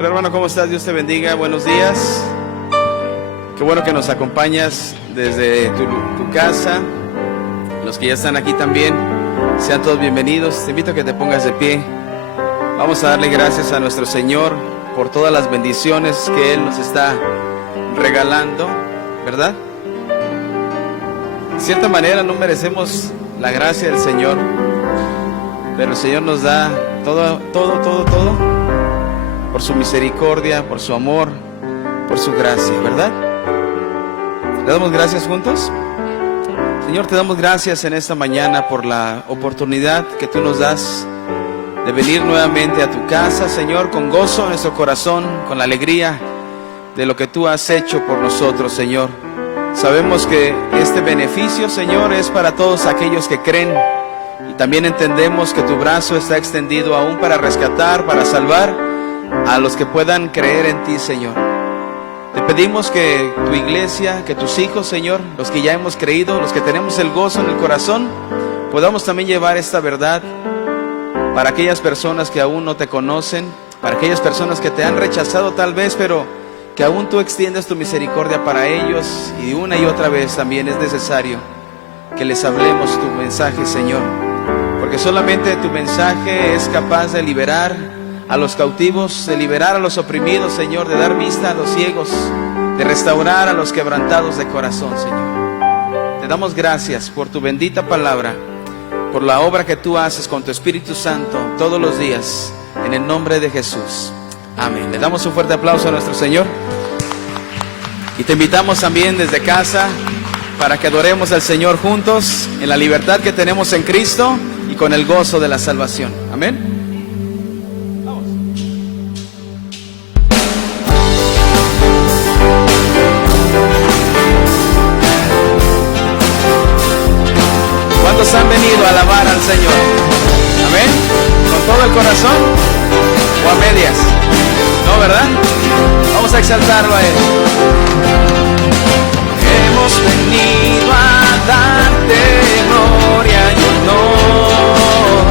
Hola hermano, ¿cómo estás? Dios te bendiga, buenos días. Qué bueno que nos acompañas desde tu casa. Los que ya están aquí también, sean todos bienvenidos. Te invito a que te pongas de pie. Vamos a darle gracias a nuestro Señor por todas las bendiciones que Él nos está regalando, ¿verdad? De cierta manera no merecemos la gracia del Señor, pero el Señor nos da todo por su misericordia, por su amor, por su gracia, ¿verdad? ¿Le damos gracias juntos? Señor, te damos gracias en esta mañana por la oportunidad que tú nos das de venir nuevamente a tu casa, Señor, con gozo en nuestro corazón, con la alegría de lo que tú has hecho por nosotros, Señor. Sabemos que este beneficio, Señor, es para todos aquellos que creen, y también entendemos que tu brazo está extendido aún para rescatar, para salvar a los que puedan creer en ti, Señor. Te pedimos que tu iglesia, que tus hijos, Señor, los que ya hemos creído, los que tenemos el gozo en el corazón, podamos también llevar esta verdad para aquellas personas que aún no te conocen, para aquellas personas que te han rechazado tal vez, pero que aún tú extiendes tu misericordia para ellos, y una y otra vez también es necesario que les hablemos tu mensaje, Señor, porque solamente tu mensaje es capaz de liberar a los cautivos, de liberar a los oprimidos, Señor, de dar vista a los ciegos, de restaurar a los quebrantados de corazón, Señor. Te damos gracias por tu bendita palabra, por la obra que tú haces con tu Espíritu Santo todos los días, en el nombre de Jesús. Amén. Le damos un fuerte aplauso a nuestro Señor. Y te invitamos también desde casa para que adoremos al Señor juntos en la libertad que tenemos en Cristo y con el gozo de la salvación. Amén. ¿Cuántos han venido a alabar al Señor? Amén. ¿Con todo el corazón o a medias? No, ¿verdad? Vamos a exaltarlo a Él. Hemos venido a darte gloria y honor.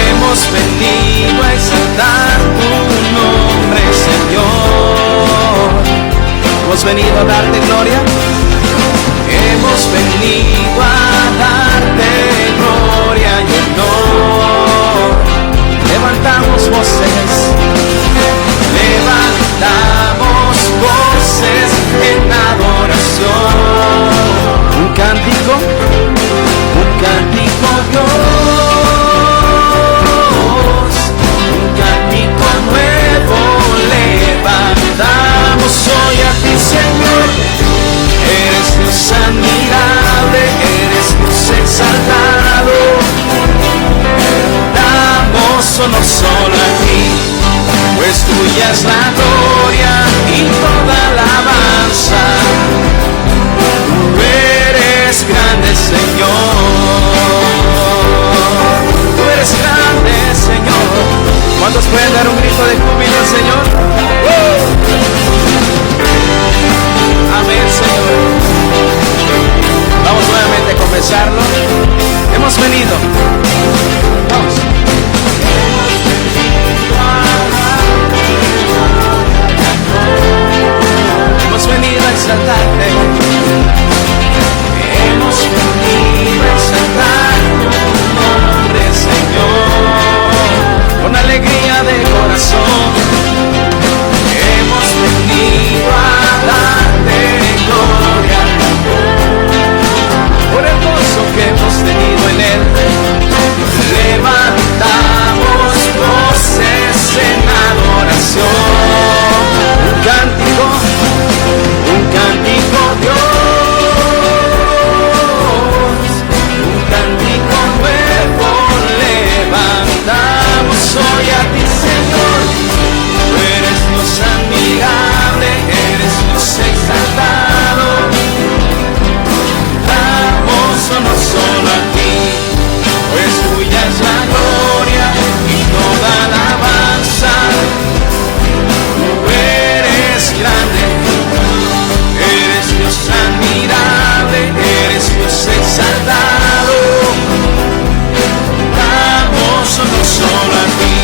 Hemos venido a exaltar tu nombre, Señor. Hemos venido a darte gloria. Hemos venido a darte gloria y honor. Levantamos voces en adoración. Un cántico Dios, un cántico nuevo levantamos hoy a ti, Señor. Eres Dios admirable, eres Dios exaltado. Damos honor solo a ti, pues tuya es la gloria y toda alabanza. Tú eres grande, Señor. Tú eres grande, Señor. ¿Cuántos pueden dar un grito de júbilo al Señor? Amén, Señor. Vamos nuevamente a confesarlo. Hemos venido. Vamos. Hemos venido a exaltarte. Hemos venido a exaltar tu nombre, Señor, con alegría de corazón. Hemos venido a darte gloria por el gozo que hemos tenido en Él. Levantamos voces en adoración. Un cántico Dios, un cántico nuevo levantamos hoy a ti, Señor. Tú eres Dios admirable, eres Dios exaltado. Damos honor solo a ti, pues tuya es la gloria y toda alabanza. Tú eres grande, eres Dios admirable, eres Dios exaltado. Damos honor solo a ti,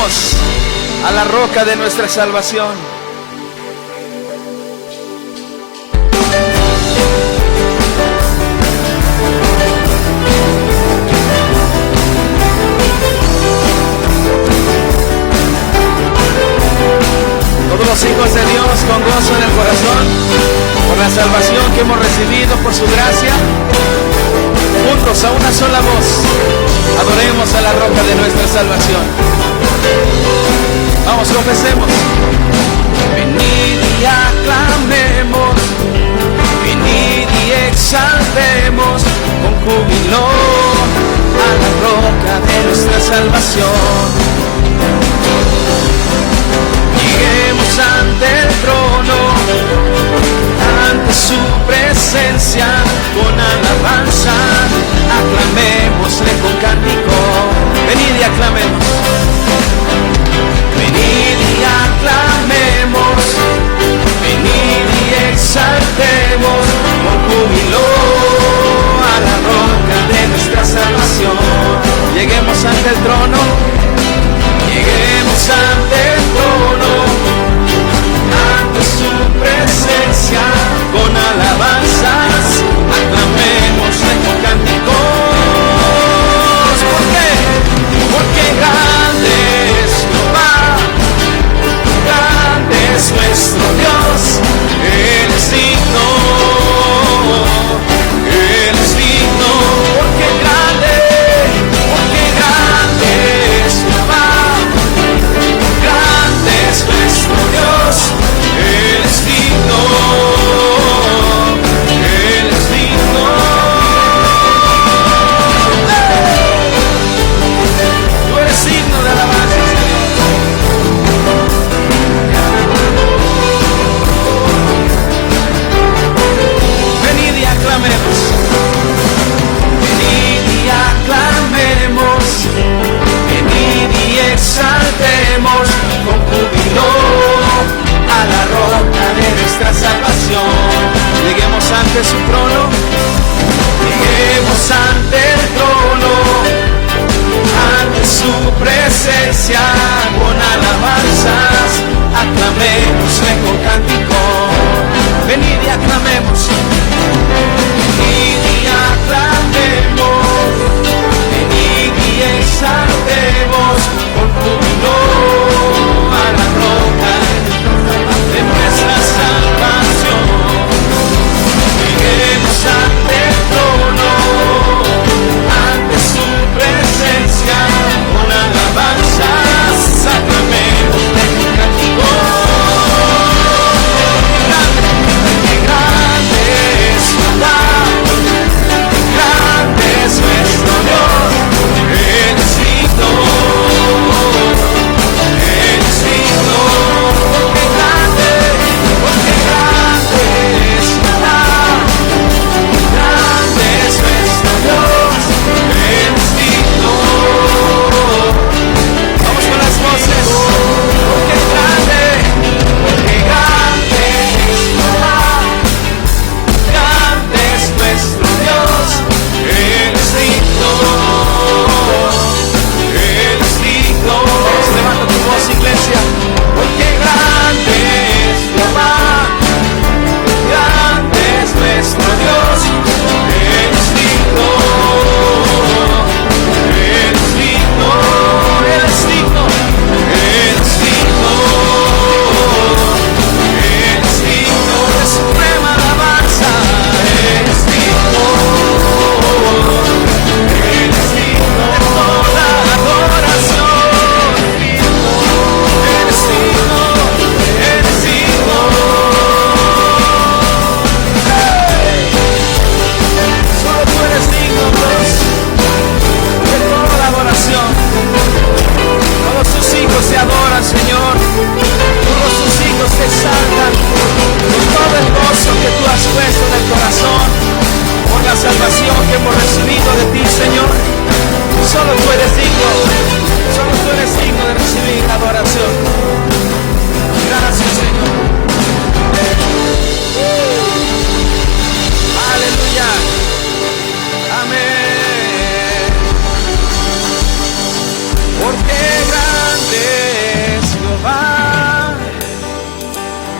lleguemos a la roca de nuestra salvación. Todos los hijos de Dios con gozo en el corazón, por la salvación que hemos recibido por su gracia, juntos a una sola voz, adoremos a la roca de nuestra salvación. Vamos, confesemos. Venid y aclamemos, venid y exaltemos con júbilo a la roca de nuestra salvación. Lleguemos ante el trono, ante su presencia, con alabanza, aclamémosle con cántico. Venid y aclamemos, venid y aclamemos, venid y exaltemos con júbilo a la roca de nuestra salvación. Lleguemos ante el trono,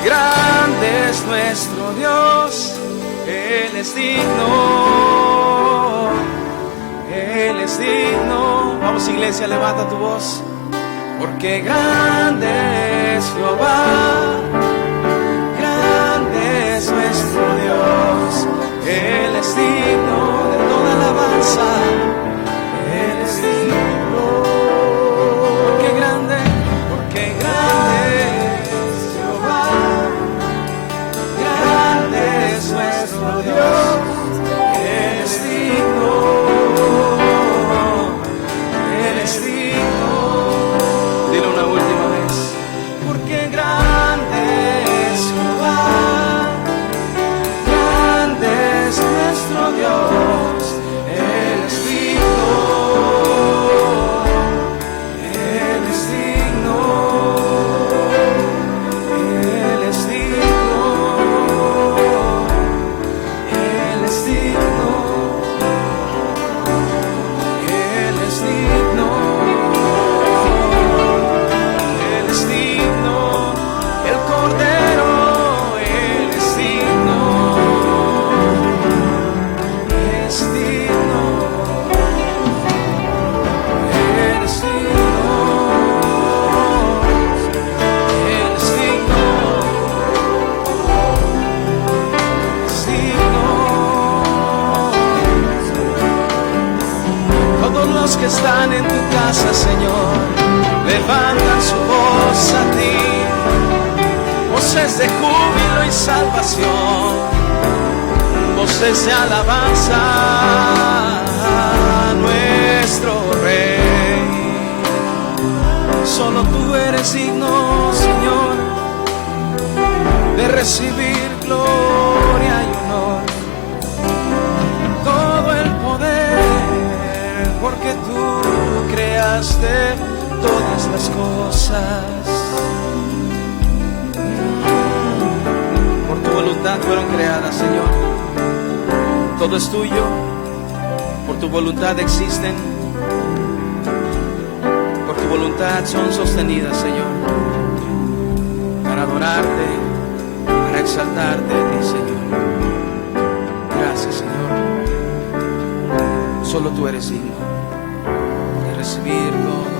Grande es nuestro Dios, Él es digno, Él es digno. Vamos, iglesia, levanta tu voz. Porque grande es Jehová, grande es nuestro Dios, Él es digno de toda alabanza, Él es digno. Porque grande es Jehová, grande es nuestro Dios, Él es digno, Él es digno. Dile una última vez. Porque grande es Jehová, grande es nuestro Dios, Él es digno, Él es digno, Él es digno, Él es digno, Él es digno. Que están en tu casa, Señor, levantan su voz a ti, voces de júbilo y salvación, voces de alabanza a nuestro Rey. Solo tú eres digno, Señor, de recibir gloria y honor, todo el poder, porque tú creaste todas las cosas. Por tu voluntad fueron creadas, Señor. Todo es tuyo. Por tu voluntad existen. Por tu voluntad son sostenidas, Señor. Para adorarte, para exaltarte a ti, Señor. Gracias, Señor. Solo tú eres digno de recibir toda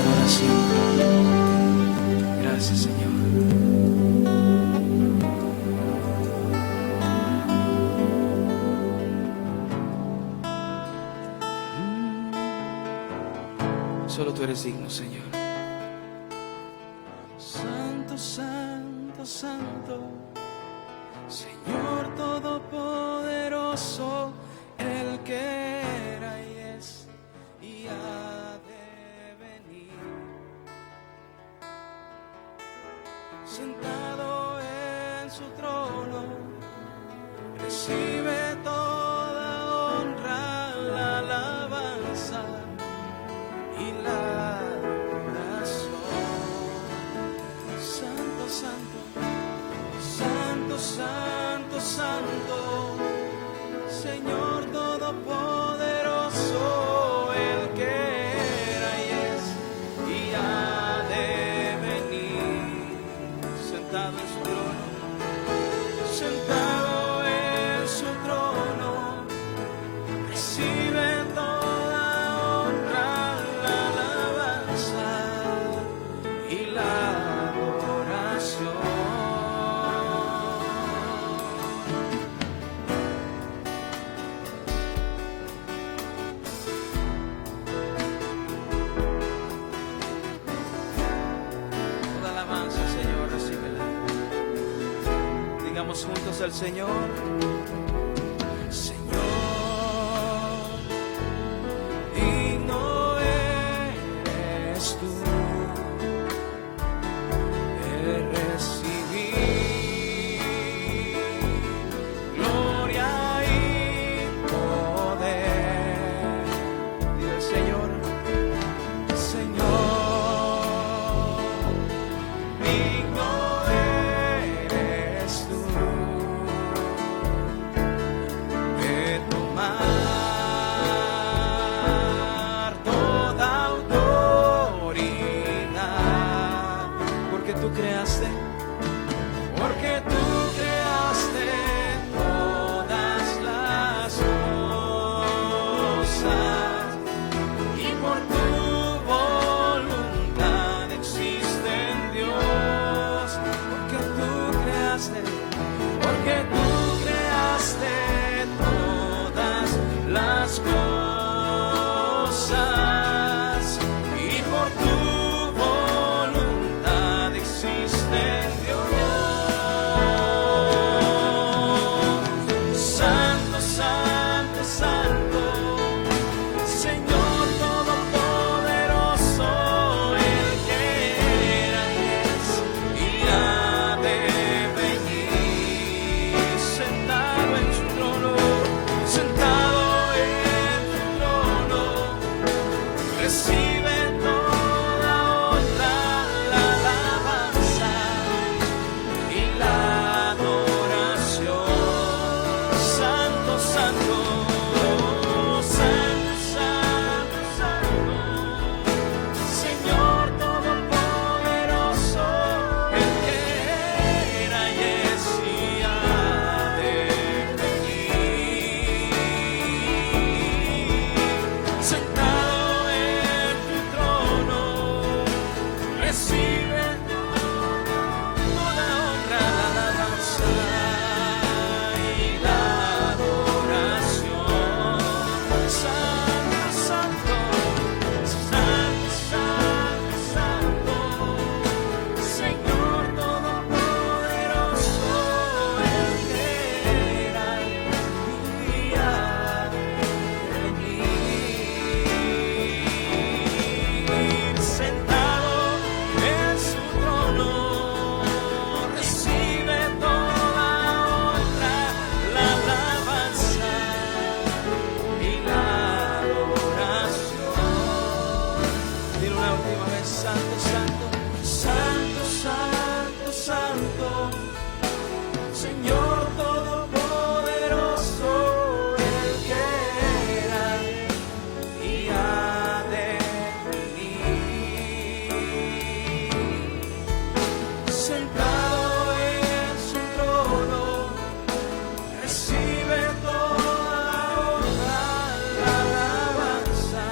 adoración. Gracias, Señor. Solo tú eres digno, Señor. Santo, santo, santo, Señor todopoderoso, el que era y es y ha de venir, sentado en su trono, recibe toda honra, la alabanza y la adoración. Santo, santo, santo, santo, santo, Señor todopoderoso, el que era y es y ha de venir, sentado en su trono, sentado en su trono, recibe toda honra, la alabanza y la adoración. Señor, recíbela. Digamos juntos al Señor. Señor, digno eres tú de recibir gloria y poder. Dile, Señor, Señor, digno eres tú santo, Señor todopoderoso, el que era y ha de venir. Sentado en su trono, recibe toda honra, la alabanza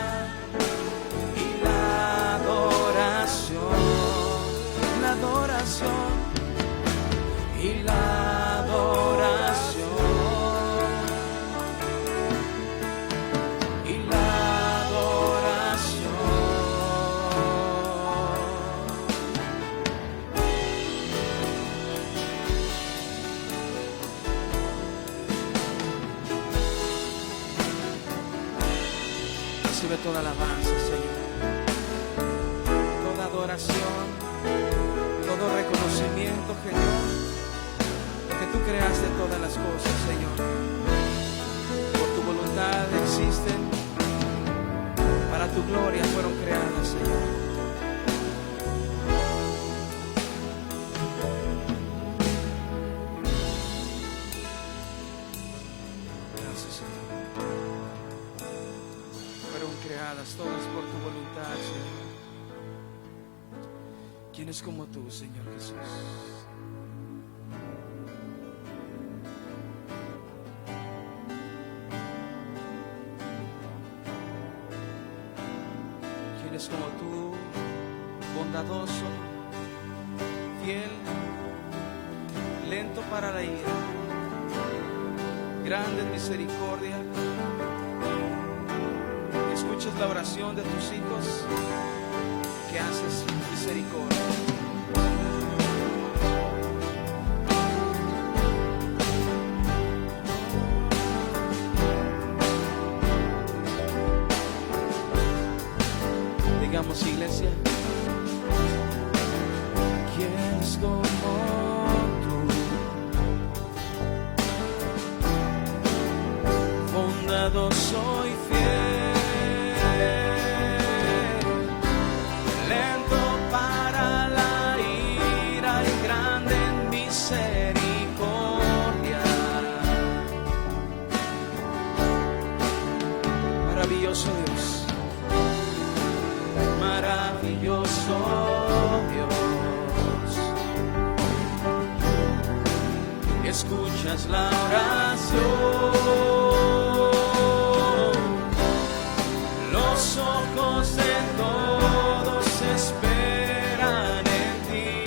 y la adoración, la adoración y la adoración y la adoración. Recibe toda alabanza, Señor, toda adoración, todo reconocimiento, Señor, porque tú creaste todas las cosas, Señor. Por tu voluntad existen, para tu gloria fueron creadas, Señor. Gracias, Señor. Fueron creadas todas por tu voluntad, Señor. ¿Quién es como tú, Señor Jesús? ¿Quién es como tú, bondadoso, fiel, lento para la ira, grande en misericordia? Escuchas la oración de tus hijos, que haces misericordia. Digamos, iglesia, ¿quién es como tú? Bondadoso y fiel, lento para la ira y grande en misericordia. Maravilloso Dios, maravilloso Dios. Escuchas la oración, los ojos de todos esperan en ti.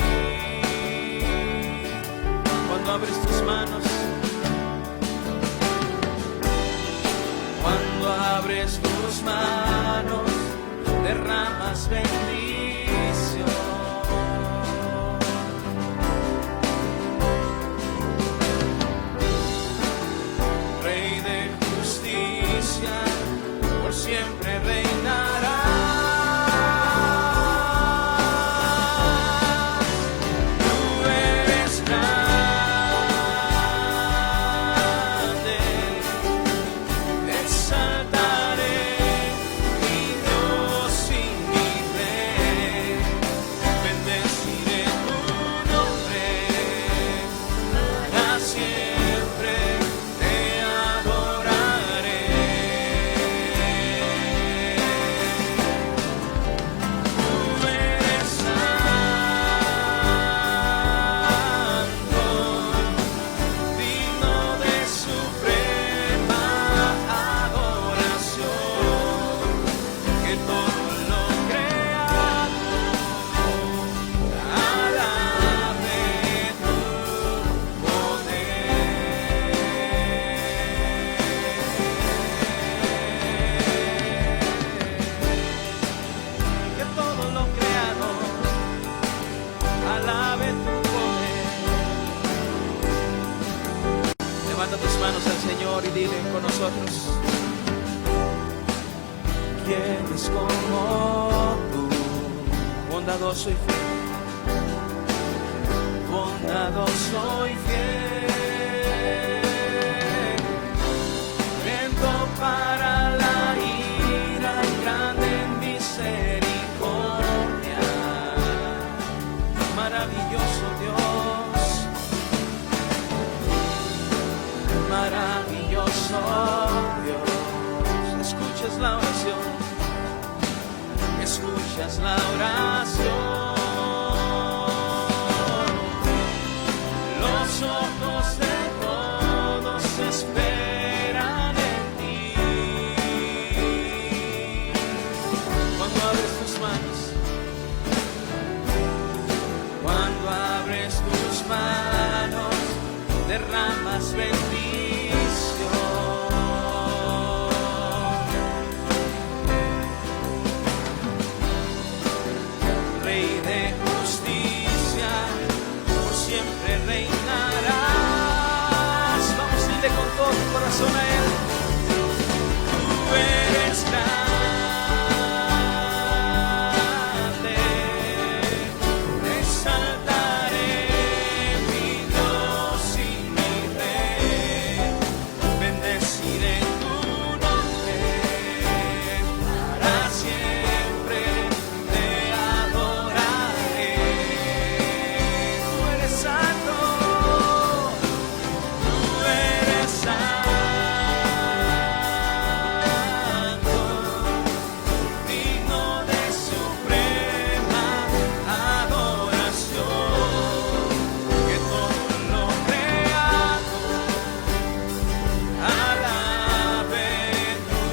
Cuando abres tus manos, cuando abres tus manos, derramas bendición. Rey de justicia, por siempre reinarás. Tú eres grande, te exaltaré, mi Dios y mi Rey. Bendeciré tu nombre, para siempre te adoraré. Tú eres santo, digno de suprema adoración, que todo lo creado alabe tu poder. Que todo lo creado alabe tu poder. Levanta tus manos al Señor y dile con nosotros: ¿quién es como tú? Bondadoso y fiel, bondadoso y fiel, lento para la ira y grande en misericordia. Maravilloso Dios, escuchas la oración. Los ojos de todos esperan en ti. Cuando abres tus manos, cuando abres tus manos, derramas bendición. Rey de justicia, por siempre reinarás. Vamos a irle con todo tu corazón a Él. Tú eres grande, te exaltaré, mi Dios y mi Rey. Bendeciré tu nombre, para siempre te adoraré. Tú eres santo, tú eres santo, digno de suprema adoración, que todo lo creado alabe tu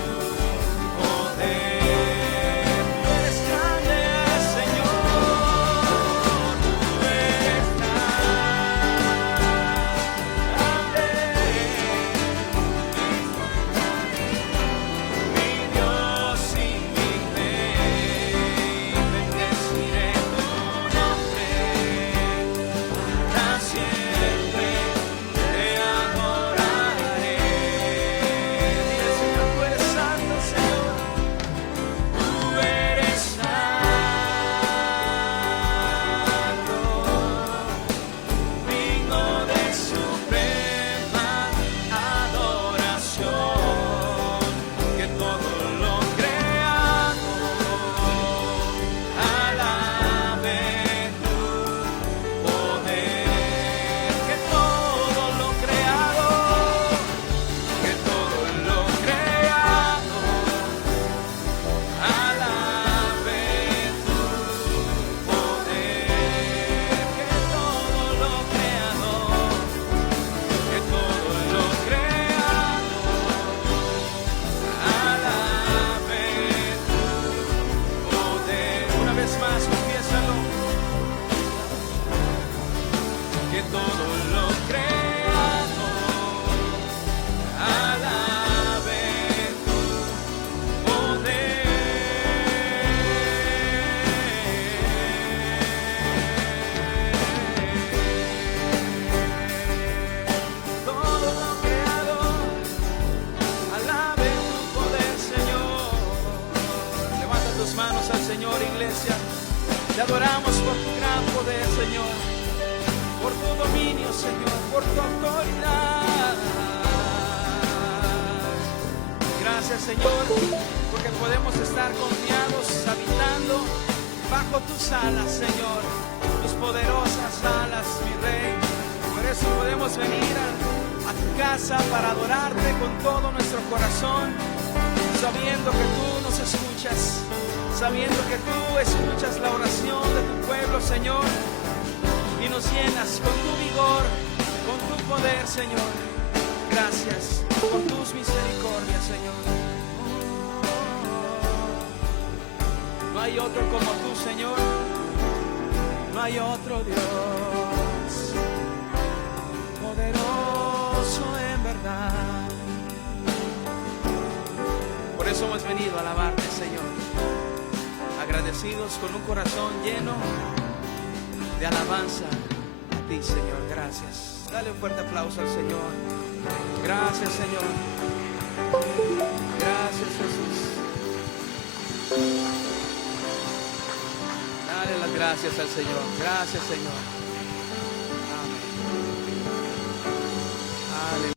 poder. Tú eres grande, Señor, tú eres grande, mi Dios y mi Rey. Bendeciré tu nombre, para siempre te adoraré. Dile, Señor, tú eres santo, Señor, tú eres santo, digno de suprema adoración, que todo lo creado alabe tu poder. Que todo lo creado, que todo lo creado alabe tu poder. Que todo lo creado, que todo lo creado alabe tu poder. Una vez más, confiésalo. Que todo lo creado alabe tu poder. Todo lo creado alabe tu poder, Señor. Levanta tus manos al Señor, iglesia. Te adoramos por tu gran poder, Señor, por tu dominio, Señor, por tu autoridad. Gracias, Señor, porque podemos estar confiados habitando bajo tus alas, Señor, tus poderosas alas, mi Rey. Por eso podemos venir a tu casa para adorarte con todo nuestro corazón, sabiendo que tú nos escuchas, sabiendo que tú escuchas la oración de tu pueblo, Señor, y nos llenas con tu vigor, con tu poder, Señor. Gracias por tus misericordias, Señor. No hay otro como tú, Señor. No hay otro Dios poderoso en verdad. Por eso hemos venido a alabarte, Señor, agradecidos con un corazón lleno de alabanza a ti, Señor. Gracias. Dale un fuerte aplauso al Señor. Gracias, Señor. Gracias, Jesús. Dale las gracias al Señor. Gracias, Señor. Amén. Aleluya.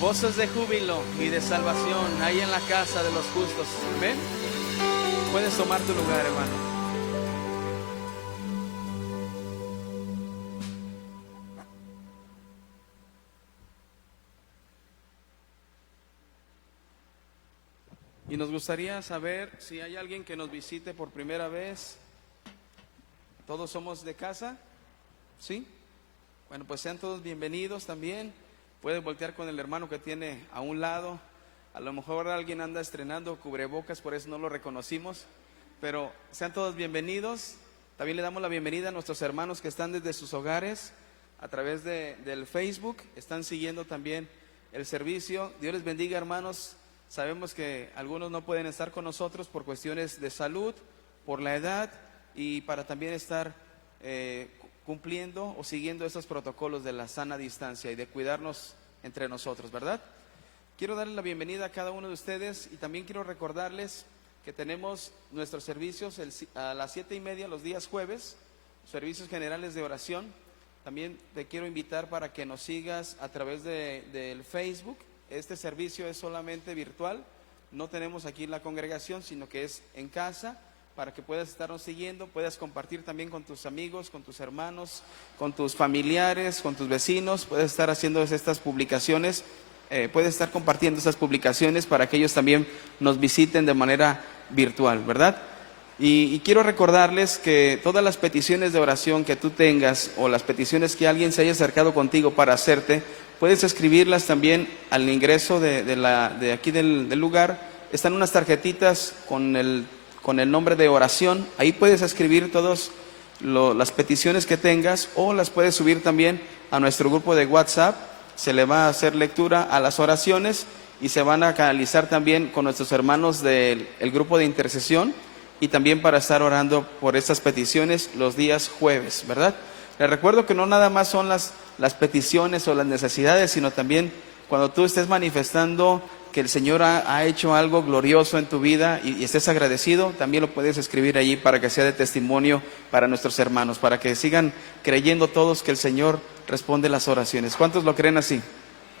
Voces de júbilo y de salvación ahí en la casa de los justos. Amén. Puedes tomar tu lugar, hermano. Y nos gustaría saber si hay alguien que nos visite por primera vez. ¿Todos somos de casa? ¿Sí? Bueno, pues sean todos bienvenidos también. Pueden voltear con el hermano que tiene a un lado. A lo mejor alguien anda estrenando cubrebocas, por eso no lo reconocimos. Pero sean todos bienvenidos. También le damos la bienvenida a nuestros hermanos que están desde sus hogares a través del Facebook. Están siguiendo también el servicio. Dios les bendiga, hermanos. Sabemos que algunos no pueden estar con nosotros por cuestiones de salud, por la edad y para también estar cumpliendo o siguiendo esos protocolos de la sana distancia y de cuidarnos entre nosotros, ¿verdad? Quiero darles la bienvenida a cada uno de ustedes y también quiero recordarles que tenemos nuestros servicios a las 7:30 los días jueves, servicios generales de oración. También te quiero invitar para que nos sigas a través del Facebook. Este servicio es solamente virtual, no tenemos aquí la congregación, sino que es en casa, para que puedas estarnos siguiendo, puedas compartir también con tus amigos, con tus hermanos, con tus familiares, con tus vecinos, puedes estar haciendo estas publicaciones, puedes estar compartiendo estas publicaciones para que ellos también nos visiten de manera virtual, ¿verdad? Y quiero recordarles que todas las peticiones de oración que tú tengas o las peticiones que alguien se haya acercado contigo para hacerte, puedes escribirlas también al ingreso de aquí del lugar. Están unas tarjetitas con el nombre de oración. Ahí puedes escribir todas las peticiones que tengas o las puedes subir también a nuestro grupo de WhatsApp. Se le va a hacer lectura a las oraciones y se van a canalizar también con nuestros hermanos del grupo de intercesión y también para estar orando por estas peticiones los días jueves, ¿verdad? Les recuerdo que no nada más son las peticiones o las necesidades, sino también cuando tú estés manifestando que el Señor ha hecho algo glorioso en tu vida y estés agradecido, también lo puedes escribir allí para que sea de testimonio para nuestros hermanos, para que sigan creyendo todos que el Señor responde las oraciones. ¿Cuántos lo creen así?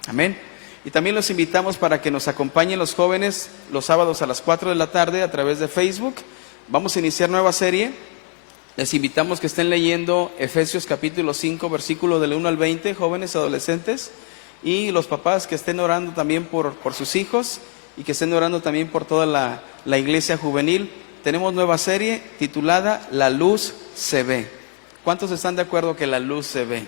Amén. Y también los invitamos para que nos acompañen los jóvenes los sábados a las 4 de la tarde a través de Facebook. Vamos a iniciar nueva serie. Les invitamos que estén leyendo Efesios capítulo 5, versículo del 1 al 20, jóvenes adolescentes, y los papás que estén orando también por sus hijos y que estén orando también por toda la iglesia juvenil. Tenemos nueva serie titulada La Luz se ve. ¿Cuántos están de acuerdo que la luz se ve?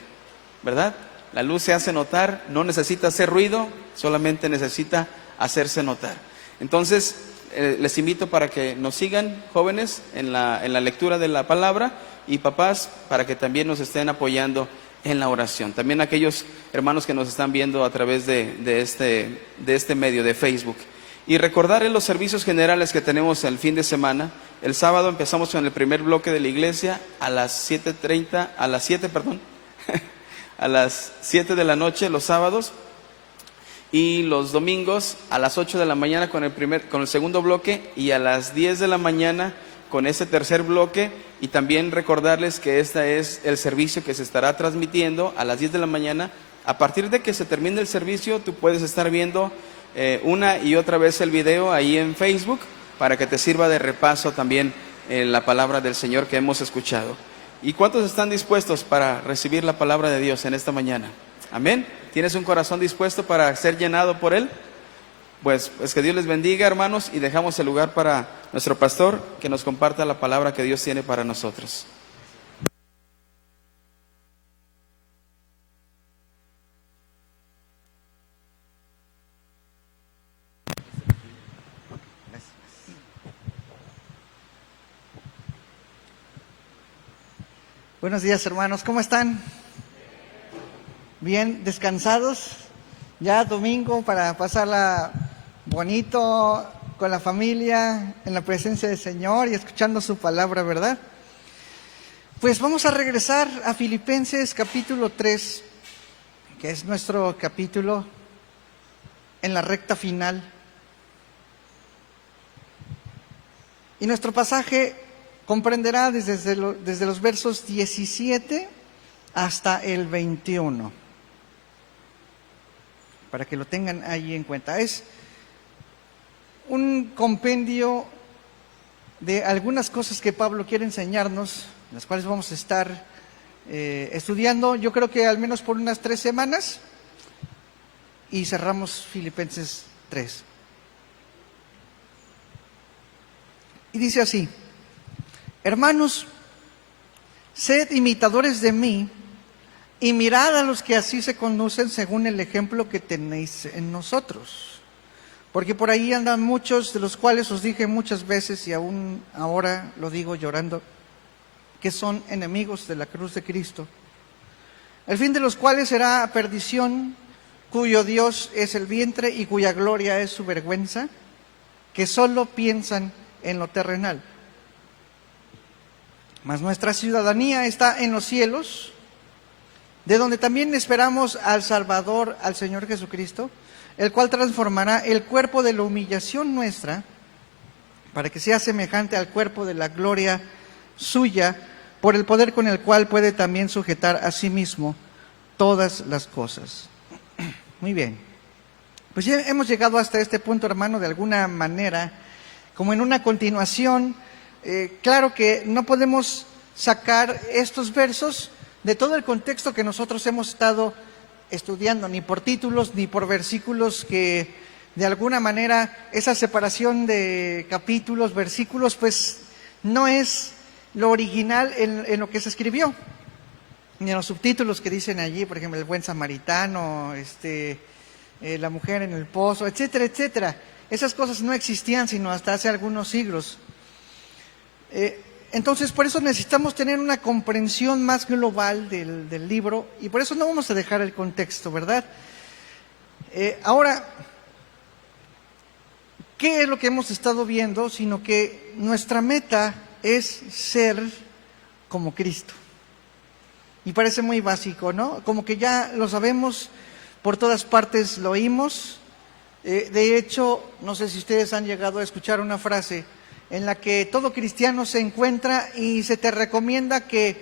¿Verdad? La luz se hace notar, no necesita hacer ruido, solamente necesita hacerse notar. Entonces, les invito para que nos sigan, jóvenes, en la lectura de la palabra, y papás, para que también nos estén apoyando en la oración. También aquellos hermanos que nos están viendo a través de este medio de Facebook. Y recordarles los servicios generales que tenemos el fin de semana. El sábado empezamos con el primer bloque de la iglesia a las 7 de la noche los sábados. Y los domingos a las 8 de la mañana con el segundo bloque y a las 10 de la mañana con ese tercer bloque. Y también recordarles que este es el servicio que se estará transmitiendo a las 10 de la mañana. A partir de que se termine el servicio, tú puedes estar viendo una y otra vez el video ahí en Facebook para que te sirva de repaso también la palabra del Señor que hemos escuchado. ¿Y cuántos están dispuestos para recibir la palabra de Dios en esta mañana? Amén. ¿Tienes un corazón dispuesto para ser llenado por Él? Pues que Dios les bendiga, hermanos, y dejamos el lugar para nuestro pastor que nos comparta la palabra que Dios tiene para nosotros. Buenos días, hermanos, ¿cómo están? ¿Bien descansados? Ya domingo para pasarla bonito con la familia, en la presencia del Señor y escuchando su palabra, ¿verdad? Pues vamos a regresar a Filipenses capítulo 3, que es nuestro capítulo en la recta final. Y nuestro pasaje comprenderá desde los versos 17 hasta el 21. Para que lo tengan ahí en cuenta. Es un compendio de algunas cosas que Pablo quiere enseñarnos, las cuales vamos a estar estudiando, yo creo que al menos por unas 3 semanas, y cerramos Filipenses 3. Y dice así: hermanos, sed imitadores de mí y mirad a los que así se conducen según el ejemplo que tenéis en nosotros. Porque por ahí andan muchos, de los cuales os dije muchas veces y aún ahora lo digo llorando, que son enemigos de la cruz de Cristo, el fin de los cuales será perdición, cuyo Dios es el vientre y cuya gloria es su vergüenza, que solo piensan en lo terrenal. Mas nuestra ciudadanía está en los cielos, de donde también esperamos al Salvador, al Señor Jesucristo, el cual transformará el cuerpo de la humillación nuestra, para que sea semejante al cuerpo de la gloria suya, por el poder con el cual puede también sujetar a sí mismo todas las cosas. Muy bien. Pues ya hemos llegado hasta este punto, hermano, de alguna manera, como en una continuación. Claro que no podemos sacar estos versos de todo el contexto que nosotros hemos estado estudiando, ni por títulos, ni por versículos, que de alguna manera esa separación de capítulos, versículos, pues no es lo original en lo que se escribió, ni en los subtítulos que dicen allí, por ejemplo, el buen samaritano, la mujer en el pozo, etcétera, etcétera. Esas cosas no existían sino hasta hace algunos siglos. Entonces, por eso necesitamos tener una comprensión más global del libro, y por eso no vamos a dejar el contexto, ¿verdad? Ahora, ¿qué es lo que hemos estado viendo? Sino que nuestra meta es ser como Cristo. Y parece muy básico, ¿no? Como que ya lo sabemos, por todas partes lo oímos. De hecho, no sé si ustedes han llegado a escuchar una frase en la que todo cristiano se encuentra y se te recomienda que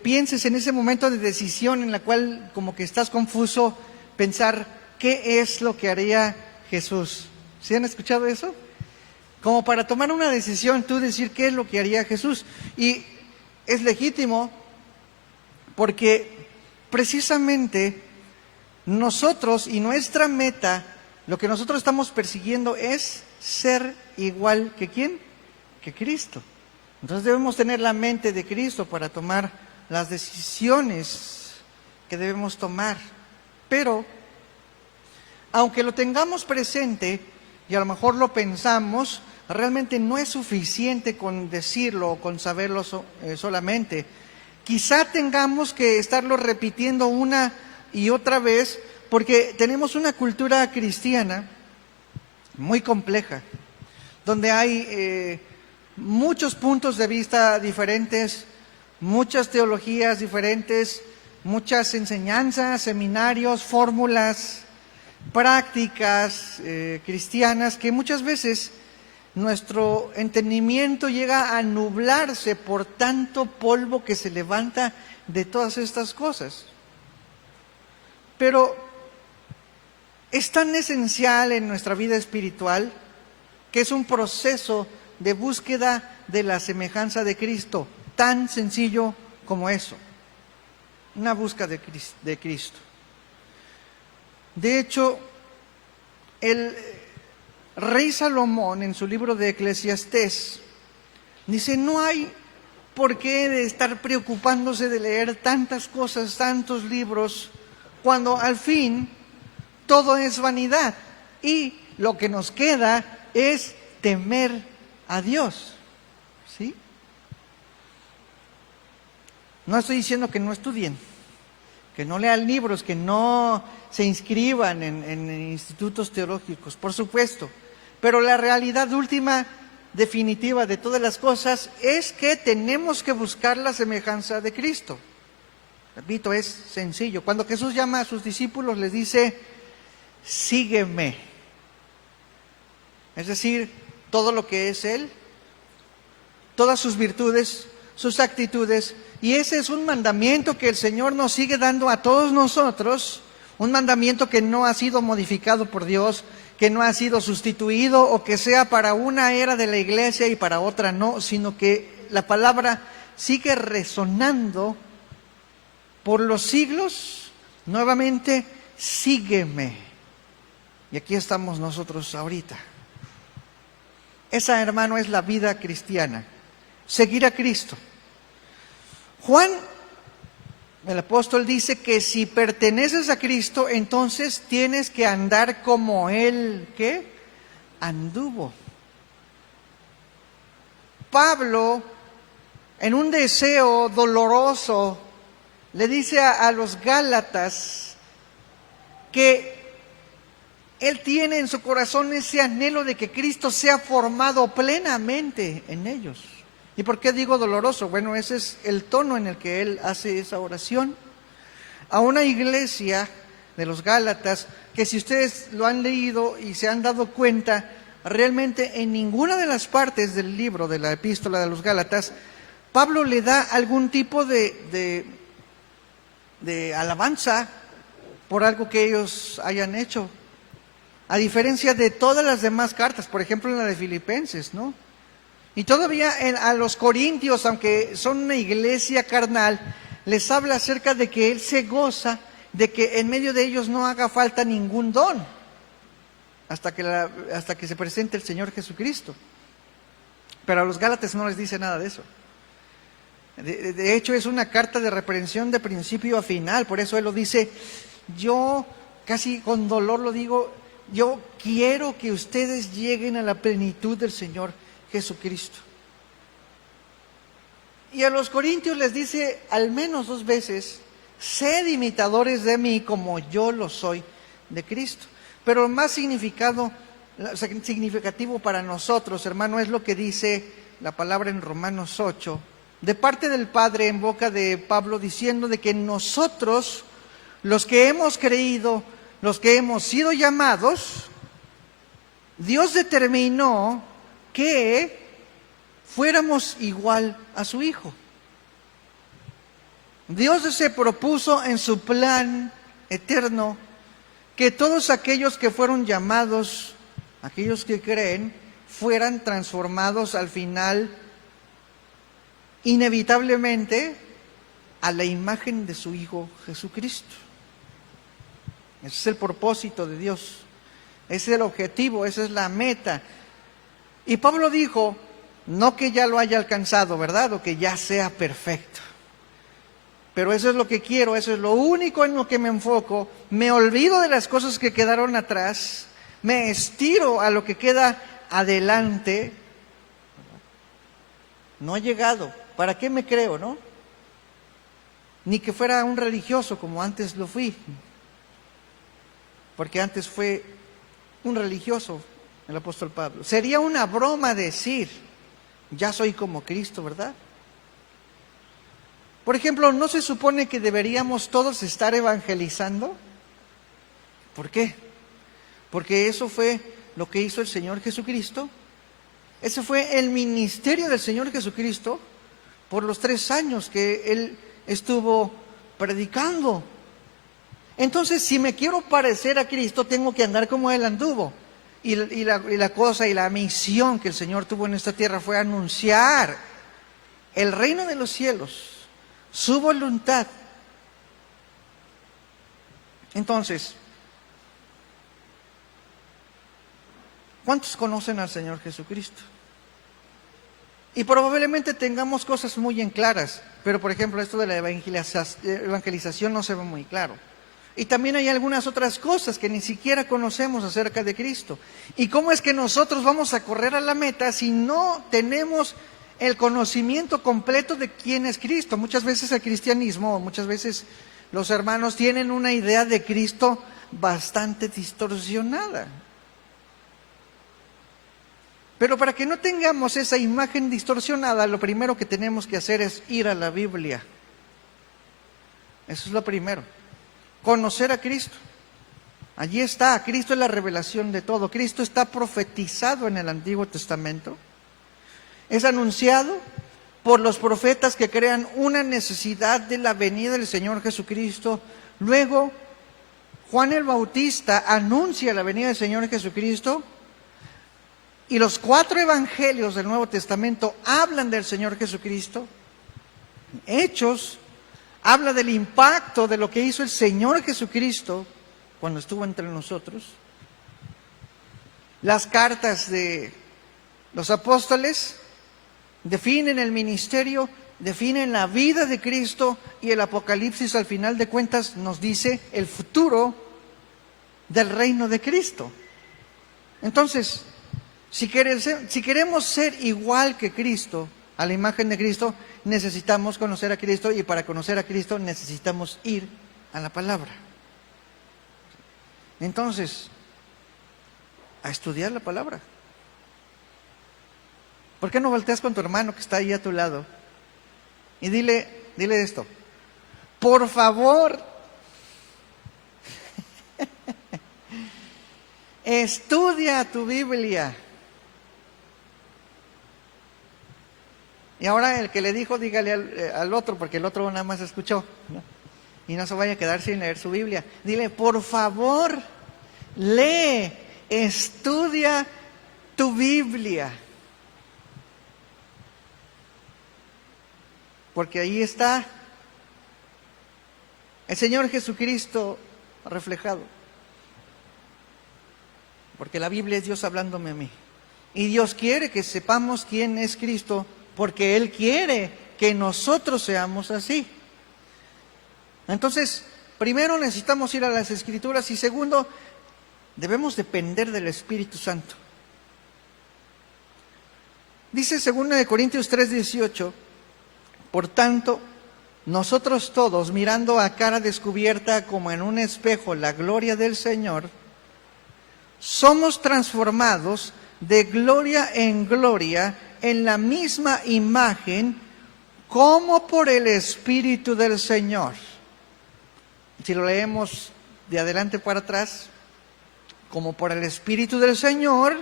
pienses en ese momento de decisión en la cual como que estás confuso, pensar qué es lo que haría Jesús. ¿Sí han escuchado eso? Como para tomar una decisión, tú decir qué es lo que haría Jesús. Y es legítimo, porque precisamente nosotros y nuestra meta, lo que nosotros estamos persiguiendo es ser igual que ¿quién? Que Cristo. Entonces debemos tener la mente de Cristo para tomar las decisiones que debemos tomar. Pero, aunque lo tengamos presente y a lo mejor lo pensamos, realmente no es suficiente con decirlo o con saberlo solamente. Quizá tengamos que estarlo repitiendo una y otra vez, porque tenemos una cultura cristiana muy compleja, donde hay muchos puntos de vista diferentes, muchas teologías diferentes, muchas enseñanzas, seminarios, fórmulas, prácticas cristianas, que muchas veces nuestro entendimiento llega a nublarse por tanto polvo que se levanta de todas estas cosas. Pero es tan esencial en nuestra vida espiritual que es un proceso de búsqueda de la semejanza de Cristo, tan sencillo como eso, una búsqueda de Cristo. De hecho, el rey Salomón, en su libro de Eclesiastés, dice: no hay por qué de estar preocupándose de leer tantas cosas, tantos libros, cuando al fin todo es vanidad y lo que nos queda es temer a Dios. ¿Sí? No estoy diciendo que no estudien, que no lean libros, que no se inscriban en institutos teológicos, por supuesto. Pero la realidad última, definitiva de todas las cosas, es que tenemos que buscar la semejanza de Cristo. Repito, es sencillo. Cuando Jesús llama a sus discípulos, les dice: sígueme. Es decir, todo lo que es Él, todas sus virtudes, sus actitudes. Y ese es un mandamiento que el Señor nos sigue dando a todos nosotros, un mandamiento que no ha sido modificado por Dios, que no ha sido sustituido o que sea para una era de la iglesia y para otra no, sino que la palabra sigue resonando por los siglos. Nuevamente, sígueme. Y aquí estamos nosotros ahorita. Esa, hermano, es la vida cristiana. Seguir a Cristo. Juan, el apóstol, dice que si perteneces a Cristo, entonces tienes que andar como Él, ¿qué? Anduvo. Pablo, en un deseo doloroso, le dice a los Gálatas que él tiene en su corazón ese anhelo de que Cristo sea formado plenamente en ellos. ¿Y por qué digo doloroso? Bueno, ese es el tono en el que él hace esa oración a una iglesia de los Gálatas que, si ustedes lo han leído y se han dado cuenta, realmente en ninguna de las partes del libro de la epístola de los Gálatas Pablo le da algún tipo de alabanza por algo que ellos hayan hecho, a diferencia de todas las demás cartas, por ejemplo en la de Filipenses, ¿no? Y todavía a los corintios, aunque son una iglesia carnal, les habla acerca de que él se goza de que en medio de ellos no haga falta ningún don hasta que se presente el Señor Jesucristo. Pero a los Gálatas no les dice nada de eso. De hecho, es una carta de reprensión de principio a final. Por eso él lo dice, yo casi con dolor lo digo, yo quiero que ustedes lleguen a la plenitud del Señor Jesucristo. Y a los corintios les dice al menos 2 veces, sed imitadores de mí como yo lo soy de Cristo. Pero lo más significativo para nosotros, hermano, es lo que dice la palabra en Romanos 8, de parte del Padre en boca de Pablo, diciendo de que nosotros, los que hemos creído, los que hemos sido llamados, Dios determinó que fuéramos igual a su Hijo. Dios se propuso en su plan eterno que todos aquellos que fueron llamados, aquellos que creen, fueran transformados al final inevitablemente a la imagen de su Hijo Jesucristo. Ese es el propósito de Dios, ese es el objetivo, esa es la meta. Y Pablo dijo, no que ya lo haya alcanzado, ¿verdad? O que ya sea perfecto. Pero eso es lo que quiero, eso es lo único en lo que me enfoco. Me olvido de las cosas que quedaron atrás, me estiro a lo que queda adelante. No he llegado, ¿para qué me creo, no? Ni que fuera un religioso como antes lo fui. Porque antes fue un religioso el apóstol Pablo. Sería una broma decir, ya soy como Cristo, ¿verdad? Por ejemplo, ¿no se supone que deberíamos todos estar evangelizando? ¿Por qué? Porque eso fue lo que hizo el Señor Jesucristo. Ese fue el ministerio del Señor Jesucristo por los 3 años que Él estuvo predicando. Entonces, si me quiero parecer a Cristo, tengo que andar como Él anduvo. Y la cosa y la misión que el Señor tuvo en esta tierra fue anunciar el reino de los cielos, su voluntad. Entonces, ¿cuántos conocen al Señor Jesucristo? Y probablemente tengamos cosas muy en claras, pero por ejemplo esto de la evangelización no se ve muy claro. Y también hay algunas otras cosas que ni siquiera conocemos acerca de Cristo. ¿Y cómo es que nosotros vamos a correr a la meta si no tenemos el conocimiento completo de quién es Cristo? Muchas veces el cristianismo, muchas veces los hermanos tienen una idea de Cristo bastante distorsionada. Pero para que no tengamos esa imagen distorsionada, lo primero que tenemos que hacer es ir a la Biblia. Eso es lo primero. Conocer a Cristo. Allí está, Cristo es la revelación de todo. Cristo está profetizado en el Antiguo Testamento. Es anunciado por los profetas que crean una necesidad de la venida del Señor Jesucristo. Luego, Juan el Bautista anuncia la venida del Señor Jesucristo. Y los 4 evangelios del Nuevo Testamento hablan del Señor Jesucristo. Hechos habla del impacto de lo que hizo el Señor Jesucristo cuando estuvo entre nosotros. Las cartas de Los apóstoles definen el ministerio, definen la vida de Cristo, y el Apocalipsis al final de cuentas nos dice el futuro del reino de Cristo. Entonces, si queremos ser igual que Cristo, a la imagen de Cristo, necesitamos conocer a Cristo, y para conocer a Cristo necesitamos ir a la palabra. Entonces, a estudiar la palabra. ¿Por qué no volteas con tu hermano que está ahí a tu lado y dile esto? Por favor, estudia tu Biblia. Y ahora el que le dijo, dígale al otro, porque el otro nada más escuchó, ¿no? Y no se vaya a quedar sin leer su Biblia. Dile, por favor, lee, estudia tu Biblia. Porque ahí está el Señor Jesucristo reflejado. Porque la Biblia es Dios hablándome a mí. Y Dios quiere que sepamos quién es Cristo, porque Él quiere que nosotros seamos así. Entonces, primero necesitamos ir a las Escrituras, y segundo, debemos depender del Espíritu Santo. Dice 2 Corintios 3:18, por tanto, nosotros todos, mirando a cara descubierta como en un espejo la gloria del Señor, somos transformados de gloria en gloria en la misma imagen, como por el Espíritu del Señor. Si lo leemos de adelante para atrás, como por el Espíritu del Señor,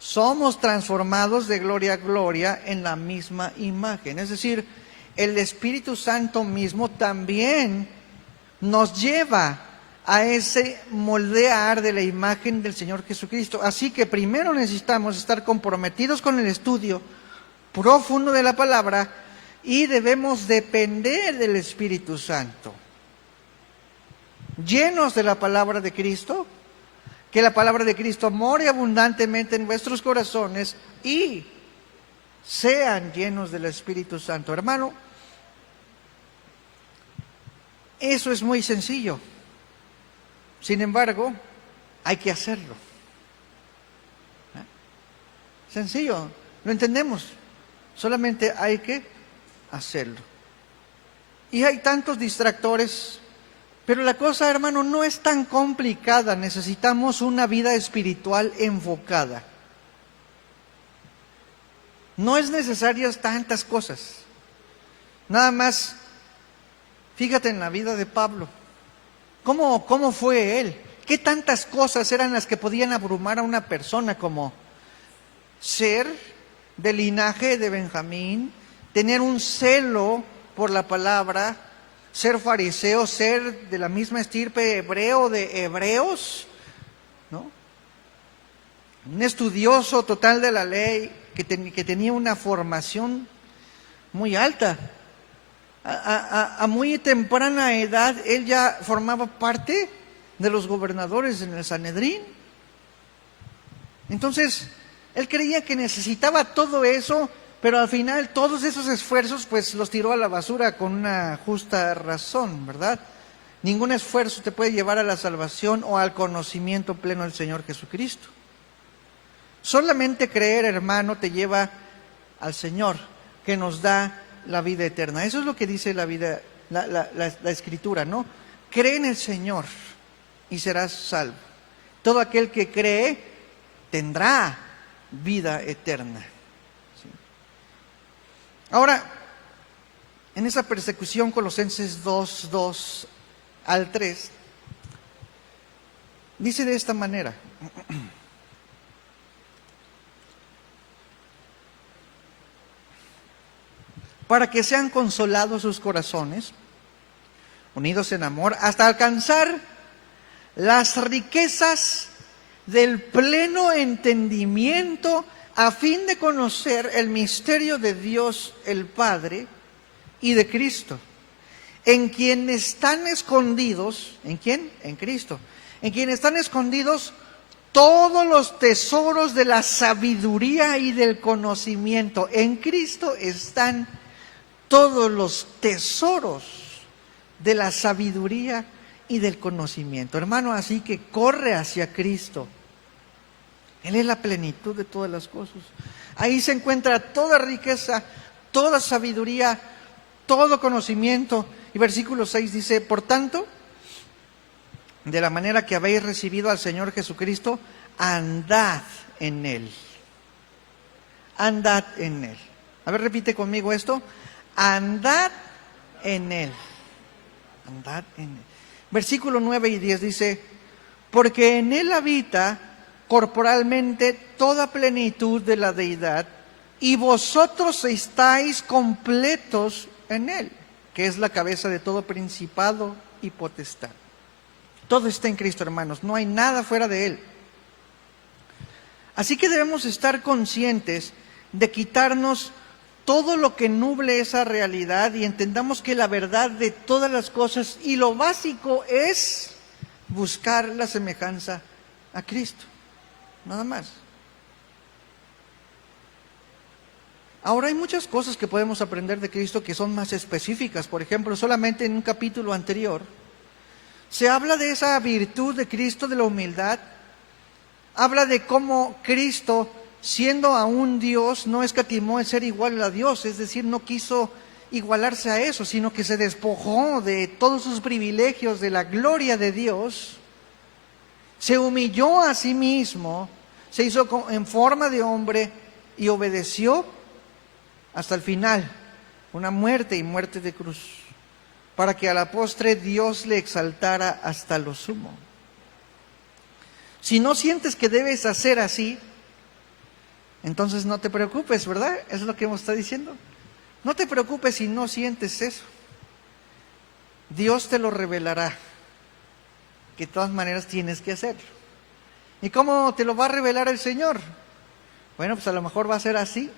somos transformados de gloria a gloria en la misma imagen. Es decir, el Espíritu Santo mismo también nos lleva a ese moldear de la imagen del Señor Jesucristo. Así que primero necesitamos estar comprometidos con el estudio profundo de la palabra, y debemos depender del Espíritu Santo. Llenos de la palabra de Cristo, que la palabra de Cristo more abundantemente en vuestros corazones y sean llenos del Espíritu Santo. Hermano, eso es muy sencillo. Sin embargo, hay que hacerlo. Sencillo, lo entendemos. Solamente hay que hacerlo. Y hay tantos distractores, pero la cosa, hermano, no es tan complicada. Necesitamos una vida espiritual enfocada. No es necesarias tantas cosas. Nada más, fíjate en la vida de Pablo. ¿Cómo fue él? ¿Qué tantas cosas eran las que podían abrumar a una persona, como ser del linaje de Benjamín, tener un celo por la palabra, ser fariseo, ser de la misma estirpe hebreo de hebreos, ¿no? Un estudioso total de la ley, que tenía una formación muy alta. A muy temprana edad, él ya formaba parte de los gobernadores en el Sanedrín. Entonces, él creía que necesitaba todo eso, pero al final todos esos esfuerzos pues los tiró a la basura con una justa razón, ¿verdad? Ningún esfuerzo te puede llevar a la salvación o al conocimiento pleno del Señor Jesucristo. Solamente creer, hermano, te lleva al Señor, que nos da la vida eterna. Eso es lo que dice la Escritura, ¿no? Cree en el Señor y serás salvo. Todo aquel que cree tendrá vida eterna. ¿Sí? Ahora, en esa persecución, Colosenses 2 al 3, dice de esta manera: para que sean consolados sus corazones, unidos en amor, hasta alcanzar las riquezas del pleno entendimiento, a fin de conocer el misterio de Dios el Padre y de Cristo, en quien están escondidos, ¿en quién? En Cristo, en quien están escondidos todos los tesoros de la sabiduría y del conocimiento. En Cristo están todos los tesoros de la sabiduría y del conocimiento. Hermano, así que corre hacia Cristo. Él es la plenitud de todas las cosas. Ahí se encuentra toda riqueza, toda sabiduría, todo conocimiento. Y versículo 6 dice, por tanto, de la manera que habéis recibido al Señor Jesucristo, andad en Él. Andad en Él. A ver, repite conmigo esto. Andad en Él. Andad en Él. Versículo 9 y 10 dice, porque en Él habita corporalmente toda plenitud de la deidad, y vosotros estáis completos en Él, que es la cabeza de todo principado y potestad. Todo está en Cristo, hermanos, no hay nada fuera de Él. Así que debemos estar conscientes de quitarnos todo lo que nuble esa realidad y entendamos que la verdad de todas las cosas y lo básico es buscar la semejanza a Cristo, nada más. Ahora hay muchas cosas que podemos aprender de Cristo que son más específicas. Por ejemplo, solamente en un capítulo anterior se habla de esa virtud de Cristo, de la humildad. Habla de cómo Cristo, siendo aún Dios, no escatimó en ser igual a Dios, es decir, no quiso igualarse a eso, sino que se despojó de todos sus privilegios, de la gloria de Dios, se humilló a sí mismo, se hizo en forma de hombre y obedeció hasta el final, una muerte y muerte de cruz, para que a la postre Dios le exaltara hasta lo sumo. Si no sientes que debes hacer así, entonces no te preocupes, ¿verdad? Es lo que hemos estado diciendo. No te preocupes si no sientes eso. Dios te lo revelará, que de todas maneras tienes que hacerlo. ¿Y cómo te lo va a revelar el Señor? Bueno, pues a lo mejor va a ser así,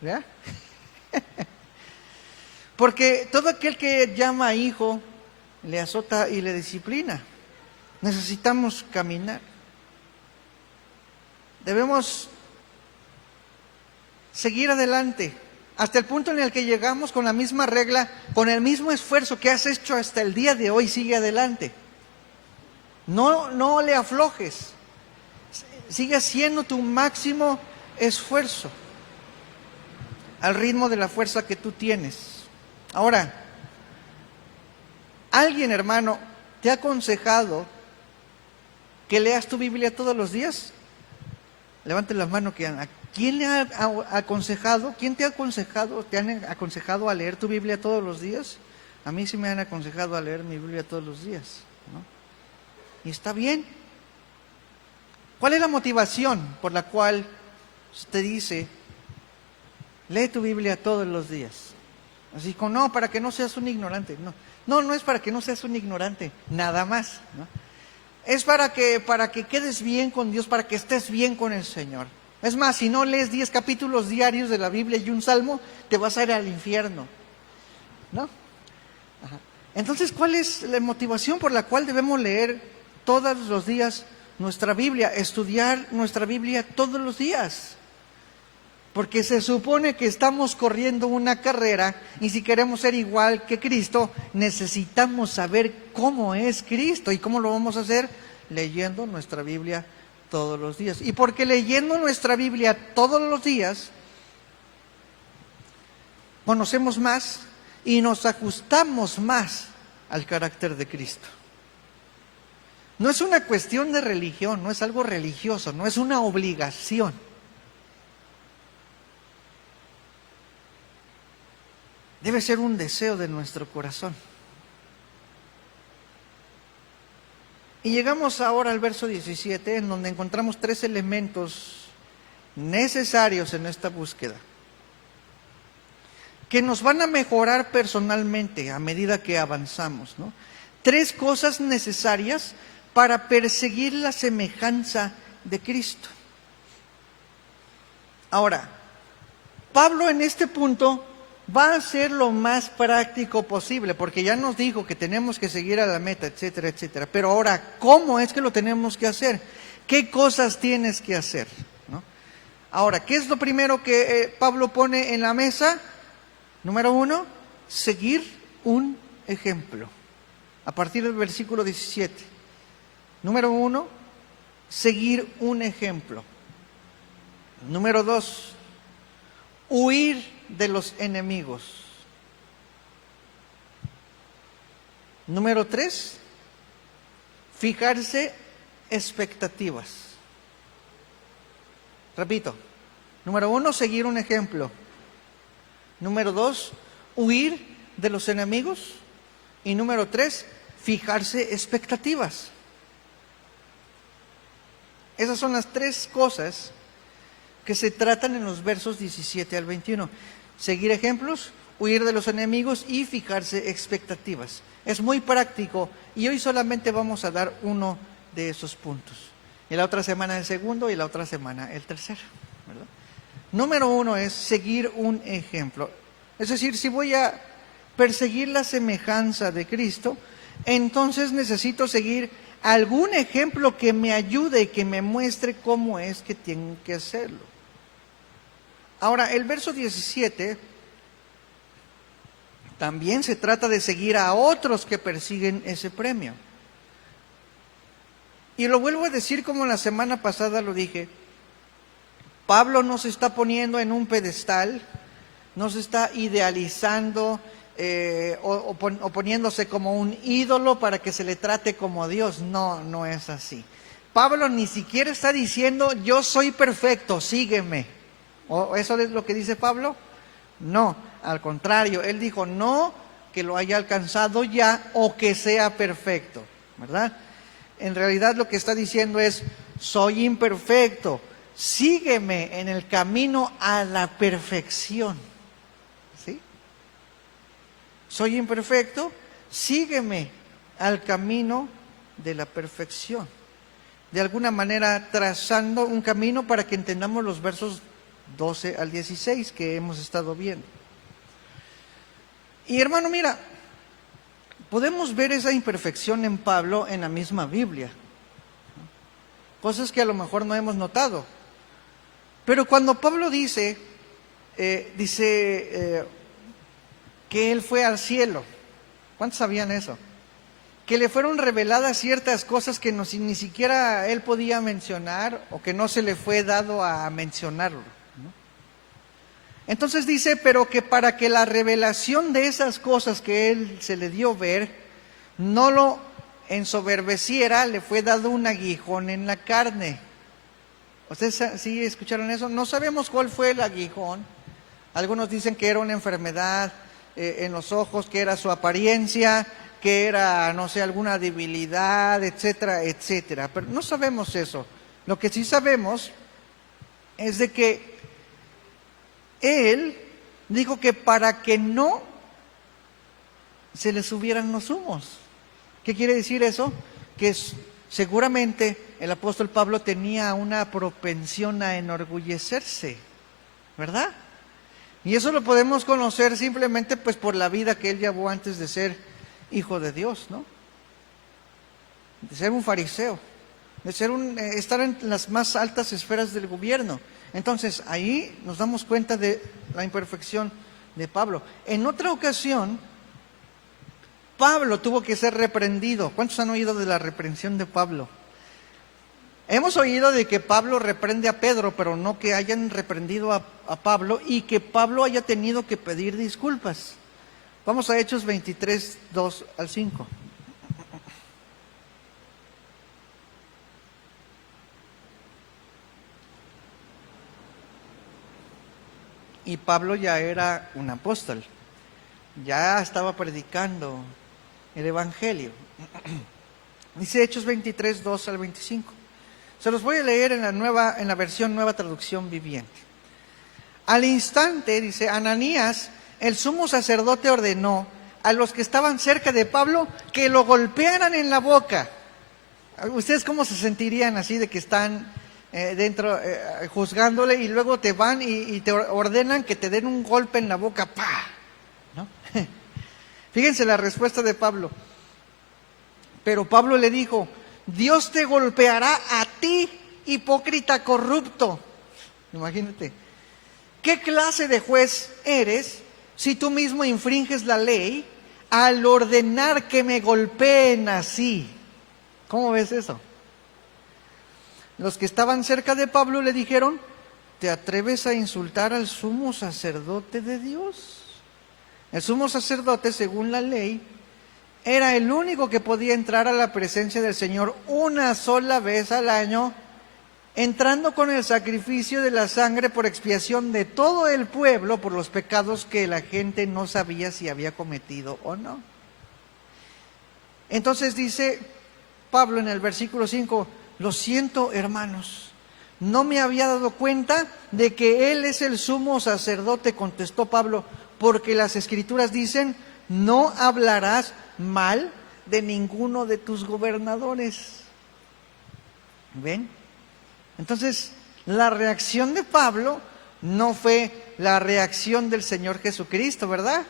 ¿verdad? Porque todo aquel que llama hijo, le azota y le disciplina. Necesitamos caminar. Debemos seguir adelante hasta el punto en el que llegamos con la misma regla, con el mismo esfuerzo que has hecho hasta el día de hoy. Sigue adelante. No le aflojes. Sigue haciendo tu máximo esfuerzo al ritmo de la fuerza que tú tienes. Ahora, ¿alguien, hermano, te ha aconsejado que leas tu Biblia todos los días? Levante la mano. ¿Quién le ha aconsejado? ¿Quién te ha aconsejado? ¿Te han aconsejado a leer tu Biblia todos los días? A mí sí me han aconsejado a leer mi Biblia todos los días, ¿no? Y está bien. ¿Cuál es la motivación por la cual te dice, lee tu Biblia todos los días? Así como, no, para que no seas un ignorante. No es para que no seas un ignorante, nada más, ¿no? Es para que quedes bien con Dios, para que estés bien con el Señor. Es más, si no lees 10 capítulos diarios de la Biblia y un salmo, te vas a ir al infierno, ¿no? Ajá. Entonces, ¿cuál es la motivación por la cual debemos leer todos los días nuestra Biblia, estudiar nuestra Biblia todos los días? Porque se supone que estamos corriendo una carrera y si queremos ser igual que Cristo, necesitamos saber cómo es Cristo. ¿Y cómo lo vamos a hacer? Leyendo nuestra Biblia todos los días. Y porque leyendo nuestra Biblia todos los días, conocemos más y nos ajustamos más al carácter de Cristo. No es una cuestión de religión, no es algo religioso, no es una obligación. Debe ser un deseo de nuestro corazón. Y llegamos ahora al verso 17, en donde encontramos 3 elementos necesarios en esta búsqueda, que nos van a mejorar personalmente a medida que avanzamos, ¿no? 3 cosas necesarias para perseguir la semejanza de Cristo. Ahora, Pablo en este punto va a ser lo más práctico posible, porque ya nos dijo que tenemos que seguir a la meta, etcétera, etcétera. Pero ahora, ¿cómo es que lo tenemos que hacer? ¿Qué cosas tienes que hacer? ¿No? Ahora, ¿qué es lo primero que Pablo pone en la mesa? Número 1, seguir un ejemplo. A partir del versículo 17. Número 1, seguir un ejemplo. Número 2, huir de los enemigos. Número 3, fijarse expectativas. Repito, número 1, seguir un ejemplo. Número 2, huir de los enemigos. Y número 3, fijarse expectativas. Esas son las 3 cosas que se tratan en los versos 17 al 21. Seguir ejemplos, huir de los enemigos y fijarse expectativas. Es muy práctico y hoy solamente vamos a dar uno de esos puntos. Y la otra semana el segundo y la otra semana el tercero, ¿verdad? Número 1 es seguir un ejemplo. Es decir, si voy a perseguir la semejanza de Cristo, entonces necesito seguir algún ejemplo que me ayude y que me muestre cómo es que tengo que hacerlo. Ahora, el verso 17 también se trata de seguir a otros que persiguen ese premio. Y lo vuelvo a decir como la semana pasada lo dije, Pablo no se está poniendo en un pedestal, no se está idealizando o poniéndose como un ídolo para que se le trate como Dios. No, no es así. Pablo ni siquiera está diciendo, yo soy perfecto, sígueme. ¿O eso es lo que dice Pablo? No, al contrario, él dijo, no que lo haya alcanzado ya o que sea perfecto, ¿verdad? En realidad lo que está diciendo es, soy imperfecto, sígueme en el camino a la perfección. ¿Sí? Soy imperfecto, sígueme al camino de la perfección. De alguna manera trazando un camino para que entendamos los versos 12 al 16 que hemos estado viendo. Y hermano, mira, podemos ver esa imperfección en Pablo en la misma Biblia. Cosas que a lo mejor no hemos notado. Pero cuando Pablo dice que él fue al cielo, ¿cuántos sabían eso? Que le fueron reveladas ciertas cosas que ni siquiera él podía mencionar o que no se le fue dado a mencionarlo, ¿no? Entonces dice, pero que para que la revelación de esas cosas que él se le dio ver no lo ensoberbeciera, le fue dado un aguijón en la carne. ¿Ustedes sí escucharon eso? No sabemos cuál fue el aguijón. Algunos dicen que era una enfermedad en los ojos, que era su apariencia, que era, no sé, alguna debilidad, etcétera, etcétera. Pero no sabemos eso. Lo que sí sabemos es de que él dijo que para que no se le subieran los humos. ¿Qué quiere decir eso? Que seguramente el apóstol Pablo tenía una propensión a enorgullecerse, ¿verdad? Y eso lo podemos conocer simplemente pues por la vida que él llevó antes de ser hijo de Dios, ¿no? De ser un fariseo, de ser estar en las más altas esferas del gobierno. Entonces, ahí nos damos cuenta de la imperfección de Pablo. En otra ocasión, Pablo tuvo que ser reprendido. ¿Cuántos han oído de la reprensión de Pablo? Hemos oído de que Pablo reprende a Pedro, pero no que hayan reprendido a Pablo y que Pablo haya tenido que pedir disculpas. Vamos a Hechos 23, 2 al 5. Y Pablo ya era un apóstol, ya estaba predicando el Evangelio. Dice Hechos 23, 2 al 25. Se los voy a leer en la versión Nueva Traducción Viviente. Al instante, dice, Ananías, el sumo sacerdote, ordenó a los que estaban cerca de Pablo que lo golpearan en la boca. ¿Ustedes cómo se sentirían así de que están juzgándole y luego te van y te ordenan que te den un golpe en la boca? ¡Pah! Fíjense la respuesta de Pablo. Pero Pablo le dijo: Dios te golpeará a ti, hipócrita corrupto. Imagínate, ¿qué clase de juez eres si tú mismo infringes la ley al ordenar que me golpeen así? ¿Cómo ves eso? Los que estaban cerca de Pablo le dijeron: ¿te atreves a insultar al sumo sacerdote de Dios? El sumo sacerdote, según la ley, era el único que podía entrar a la presencia del Señor una sola vez al año, entrando con el sacrificio de la sangre por expiación de todo el pueblo por los pecados que la gente no sabía si había cometido o no. Entonces dice Pablo en el versículo 5: lo siento, hermanos, no me había dado cuenta de que Él es el sumo sacerdote, contestó Pablo, porque las Escrituras dicen: no hablarás mal de ninguno de tus gobernadores. ¿Ven? Entonces, la reacción de Pablo no fue la reacción del Señor Jesucristo, ¿verdad?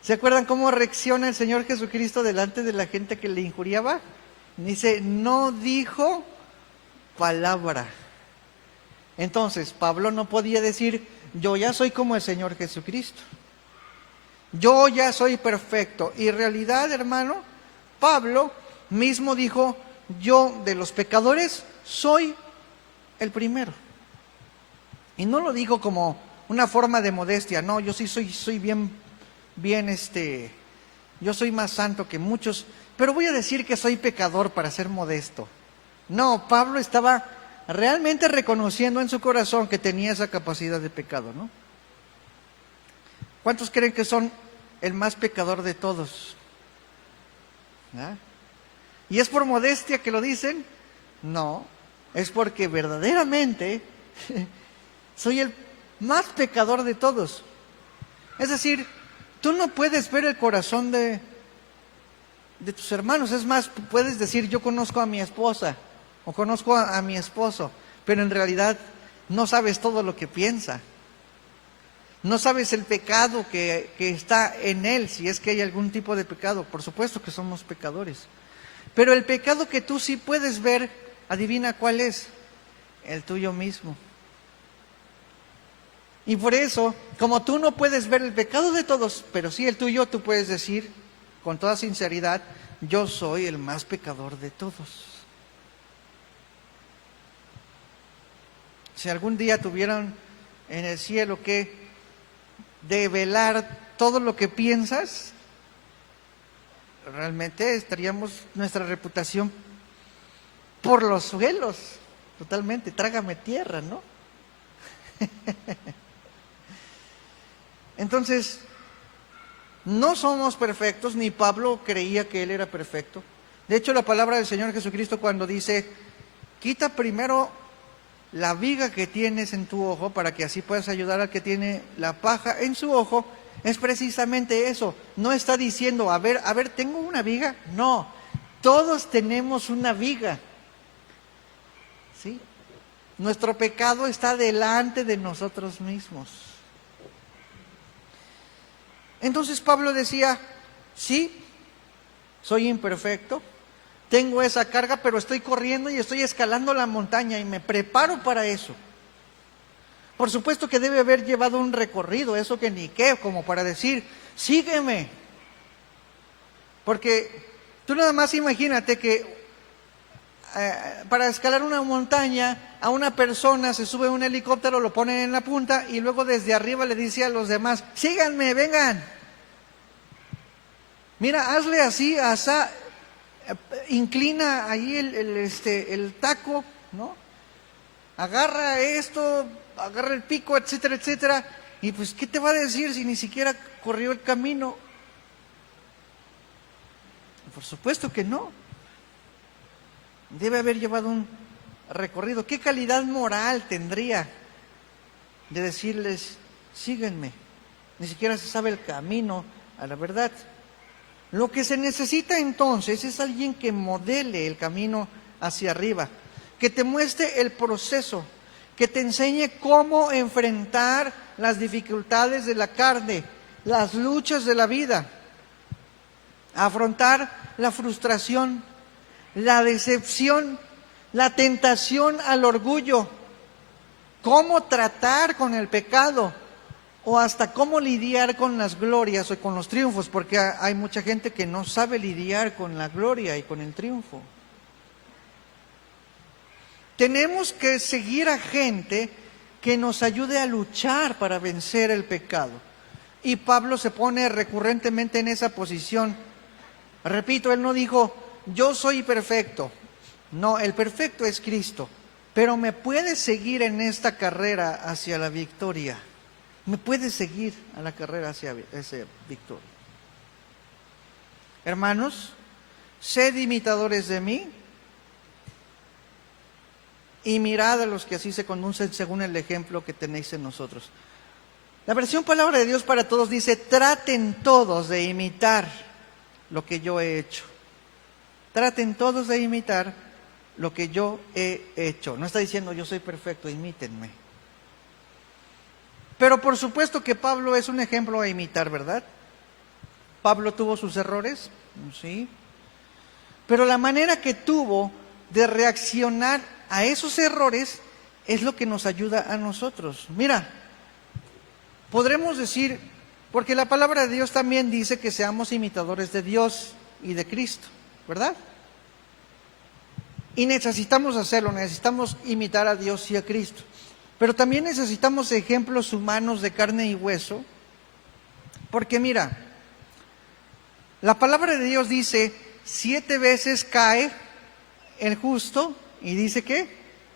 ¿Se acuerdan cómo reacciona el Señor Jesucristo delante de la gente que le injuriaba? Dice: no dijo palabra. Entonces, Pablo no podía decir: yo ya soy como el Señor Jesucristo, yo ya soy perfecto. Y en realidad, hermano, Pablo mismo dijo: yo de los pecadores soy el primero. Y no lo dijo como una forma de modestia, no, yo sí soy bien, yo soy más santo que muchos, pero voy a decir que soy pecador para ser modesto. No, Pablo estaba realmente reconociendo en su corazón que tenía esa capacidad de pecado, ¿no? ¿Cuántos creen que son el más pecador de todos? ¿Ah? ¿Y es por modestia que lo dicen? No, es porque verdaderamente soy el más pecador de todos. Es decir, tú no puedes ver el corazón de tus hermanos. Es más, puedes decir: yo conozco a mi esposa o conozco a mi esposo, pero en realidad no sabes todo lo que piensa. No sabes el pecado que está en él, si es que hay algún tipo de pecado. Por supuesto que somos pecadores. Pero el pecado que tú sí puedes ver, adivina cuál es: el tuyo mismo. Y por eso, como tú no puedes ver el pecado de todos, pero sí el tuyo, tú puedes decir con toda sinceridad: yo soy el más pecador de todos. Si algún día tuvieran en el cielo que develar todo lo que piensas, realmente estaríamos, nuestra reputación por los suelos, totalmente, trágame tierra, ¿no? Entonces, no somos perfectos, ni Pablo creía que él era perfecto. De hecho, la palabra del Señor Jesucristo, cuando dice: quita primero la viga que tienes en tu ojo para que así puedas ayudar al que tiene la paja en su ojo, es precisamente eso. No está diciendo: a ver, tengo una viga. No, todos tenemos una viga, ¿sí? Nuestro pecado está delante de nosotros mismos. Entonces Pablo decía: sí, soy imperfecto, tengo esa carga, pero estoy corriendo y estoy escalando la montaña y me preparo para eso. Por supuesto que debe haber llevado un recorrido, eso que ni qué, como para decir: sígueme. Porque tú nada más imagínate que para escalar una montaña, a una persona se sube a un helicóptero, lo ponen en la punta y luego desde arriba le dice a los demás: síganme, vengan. Mira, hazle así, asá, inclina ahí el taco, ¿no? Agarra esto, agarra el pico, etcétera, etcétera. Y pues, ¿qué te va a decir si ni siquiera corrió el camino? Por supuesto que no. Debe haber llevado un recorrido. ¿Qué calidad moral tendría de decirles: síguenme? Ni siquiera se sabe el camino a la verdad. Lo que se necesita entonces es alguien que modele el camino hacia arriba, que te muestre el proceso, que te enseñe cómo enfrentar las dificultades de la carne, las luchas de la vida, a afrontar la frustración, la decepción, la tentación al orgullo, cómo tratar con el pecado o hasta cómo lidiar con las glorias o con los triunfos, porque hay mucha gente que no sabe lidiar con la gloria y con el triunfo. Tenemos que seguir a gente que nos ayude a luchar para vencer el pecado. Y Pablo se pone recurrentemente en esa posición. Repito, él no dijo, yo soy perfecto. No, el perfecto es Cristo. Pero me puede seguir en esta carrera hacia la victoria. Me puede seguir a la carrera hacia esa victoria. Hermanos, sed imitadores de mí y mirad a los que así se conducen según el ejemplo que tenéis en nosotros. La versión Palabra de Dios para Todos dice, traten todos de imitar lo que yo he hecho. Traten todos de imitar lo que yo he hecho. No está diciendo yo soy perfecto, imítenme. Pero por supuesto que Pablo es un ejemplo a imitar, ¿verdad? Pablo tuvo sus errores, sí. Pero la manera que tuvo de reaccionar a esos errores es lo que nos ayuda a nosotros. Mira, podremos decir, porque la palabra de Dios también dice que seamos imitadores de Dios y de Cristo, ¿verdad? Y necesitamos hacerlo, necesitamos imitar a Dios y a Cristo. Pero también necesitamos ejemplos humanos de carne y hueso, porque mira, la palabra de Dios dice, 7 veces cae el justo, y dice ¿qué?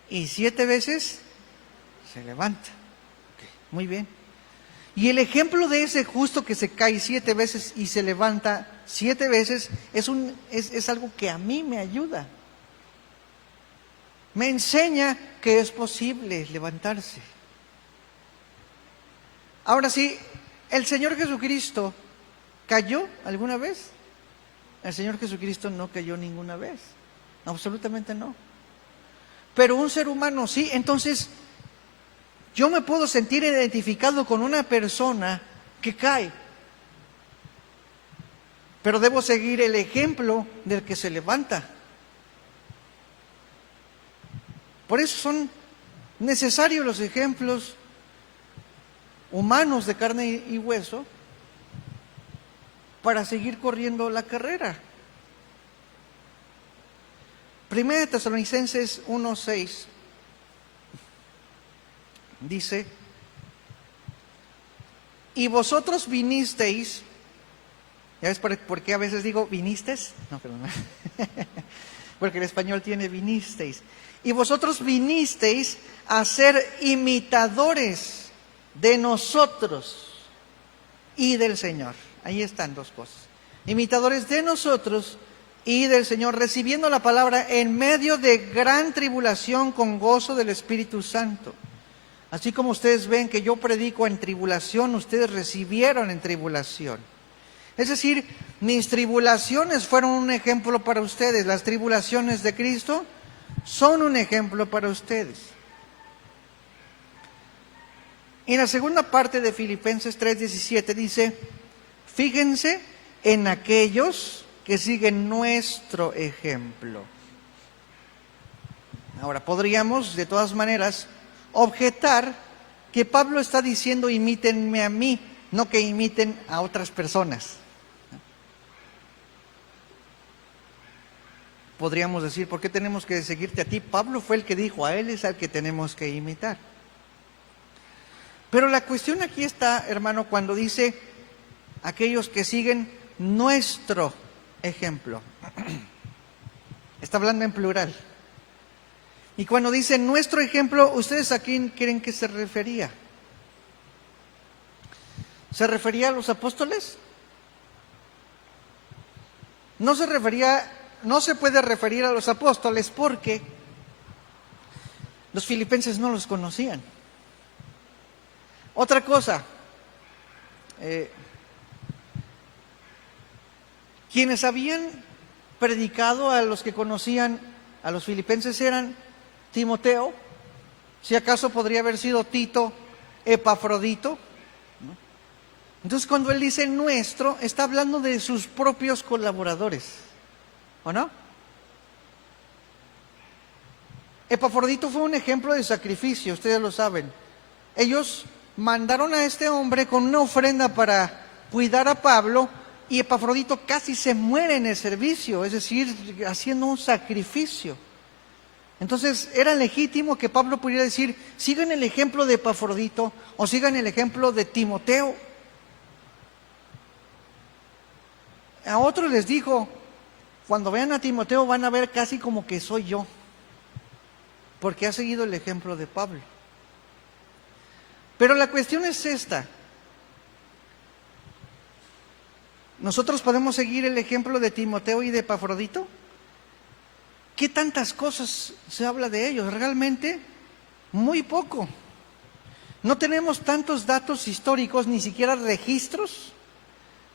Y 7 veces se levanta. Okay, muy bien. Y el ejemplo de ese justo que se cae 7 veces y se levanta 7 veces es algo que a mí me ayuda. Me enseña que es posible levantarse. Ahora sí, ¿el Señor Jesucristo cayó alguna vez? El Señor Jesucristo no cayó ninguna vez. Absolutamente no. Pero un ser humano sí. Entonces, yo me puedo sentir identificado con una persona que cae. Pero debo seguir el ejemplo del que se levanta. Por eso son necesarios los ejemplos humanos de carne y hueso para seguir corriendo la carrera. Primera de Tesalonicenses 1:6 dice, y vosotros vinisteis, ¿ya ves por qué a veces digo vinistes? No, perdón. Porque el español tiene vinisteis. Y vosotros vinisteis a ser imitadores de nosotros y del Señor. Ahí están dos cosas. Imitadores de nosotros y del Señor, recibiendo la palabra en medio de gran tribulación con gozo del Espíritu Santo. Así como ustedes ven que yo predico en tribulación, ustedes recibieron en tribulación. Es decir, mis tribulaciones fueron un ejemplo para ustedes. Las tribulaciones de Cristo son un ejemplo para ustedes. En la segunda parte de Filipenses 3:17 dice, fíjense en aquellos que siguen nuestro ejemplo. Ahora, podríamos de todas maneras objetar que Pablo está diciendo imítenme a mí, no que imiten a otras personas. Podríamos decir, ¿por qué tenemos que seguirte a ti? Pablo fue el que dijo, a él es al que tenemos que imitar. Pero la cuestión aquí está, hermano, cuando dice aquellos que siguen nuestro ejemplo. Está hablando en plural. Y cuando dice nuestro ejemplo, ¿ustedes a quién creen que se refería? ¿Se refería a los apóstoles? No se puede referir a los apóstoles porque los filipenses no los conocían. Otra cosa, quienes habían predicado a los que conocían a los filipenses eran Timoteo, si acaso podría haber sido Tito, Epafrodito, ¿no? Entonces cuando él dice nuestro, está hablando de sus propios colaboradores, ¿o no? Epafrodito fue un ejemplo de sacrificio, ustedes lo saben. Ellos mandaron a este hombre con una ofrenda para cuidar a Pablo, y Epafrodito casi se muere en el servicio, es decir, haciendo un sacrificio. Entonces era legítimo que Pablo pudiera decir, sigan el ejemplo de Epafrodito o sigan el ejemplo de Timoteo. A otros les dijo, cuando vean a Timoteo van a ver casi como que soy yo, porque ha seguido el ejemplo de Pablo. Pero la cuestión es esta. ¿Nosotros podemos seguir el ejemplo de Timoteo y de Epafrodito? ¿Qué tantas cosas se habla de ellos? Realmente, muy poco. No tenemos tantos datos históricos, ni siquiera registros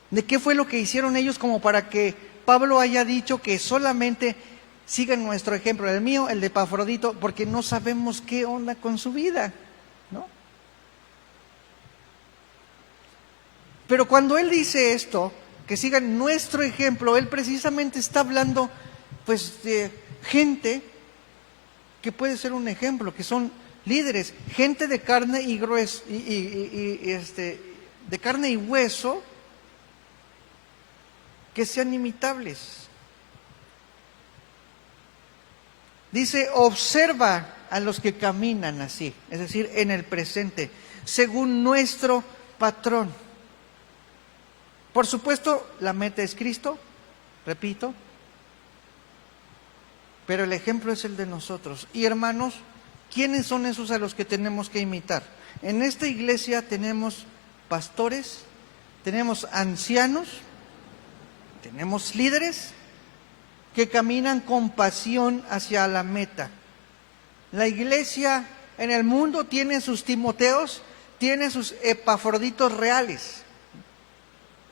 de qué fue lo que hicieron ellos como para que Pablo haya dicho que solamente sigan nuestro ejemplo, el mío, el de Epafrodito, porque no sabemos qué onda con su vida, ¿no? Pero cuando él dice esto, que sigan nuestro ejemplo, él precisamente está hablando pues de gente que puede ser un ejemplo, que son líderes, gente de carne y grueso, de carne y hueso, que sean imitables. Dice, observa a los que caminan así, es decir, en el presente, según nuestro patrón. Por supuesto, la meta es Cristo, repito, pero el ejemplo es el de nosotros. Y hermanos, ¿quiénes son esos a los que tenemos que imitar? En esta iglesia tenemos pastores, tenemos ancianos, tenemos líderes que caminan con pasión hacia la meta. La iglesia en el mundo tiene sus Timoteos, tiene sus Epafroditos reales.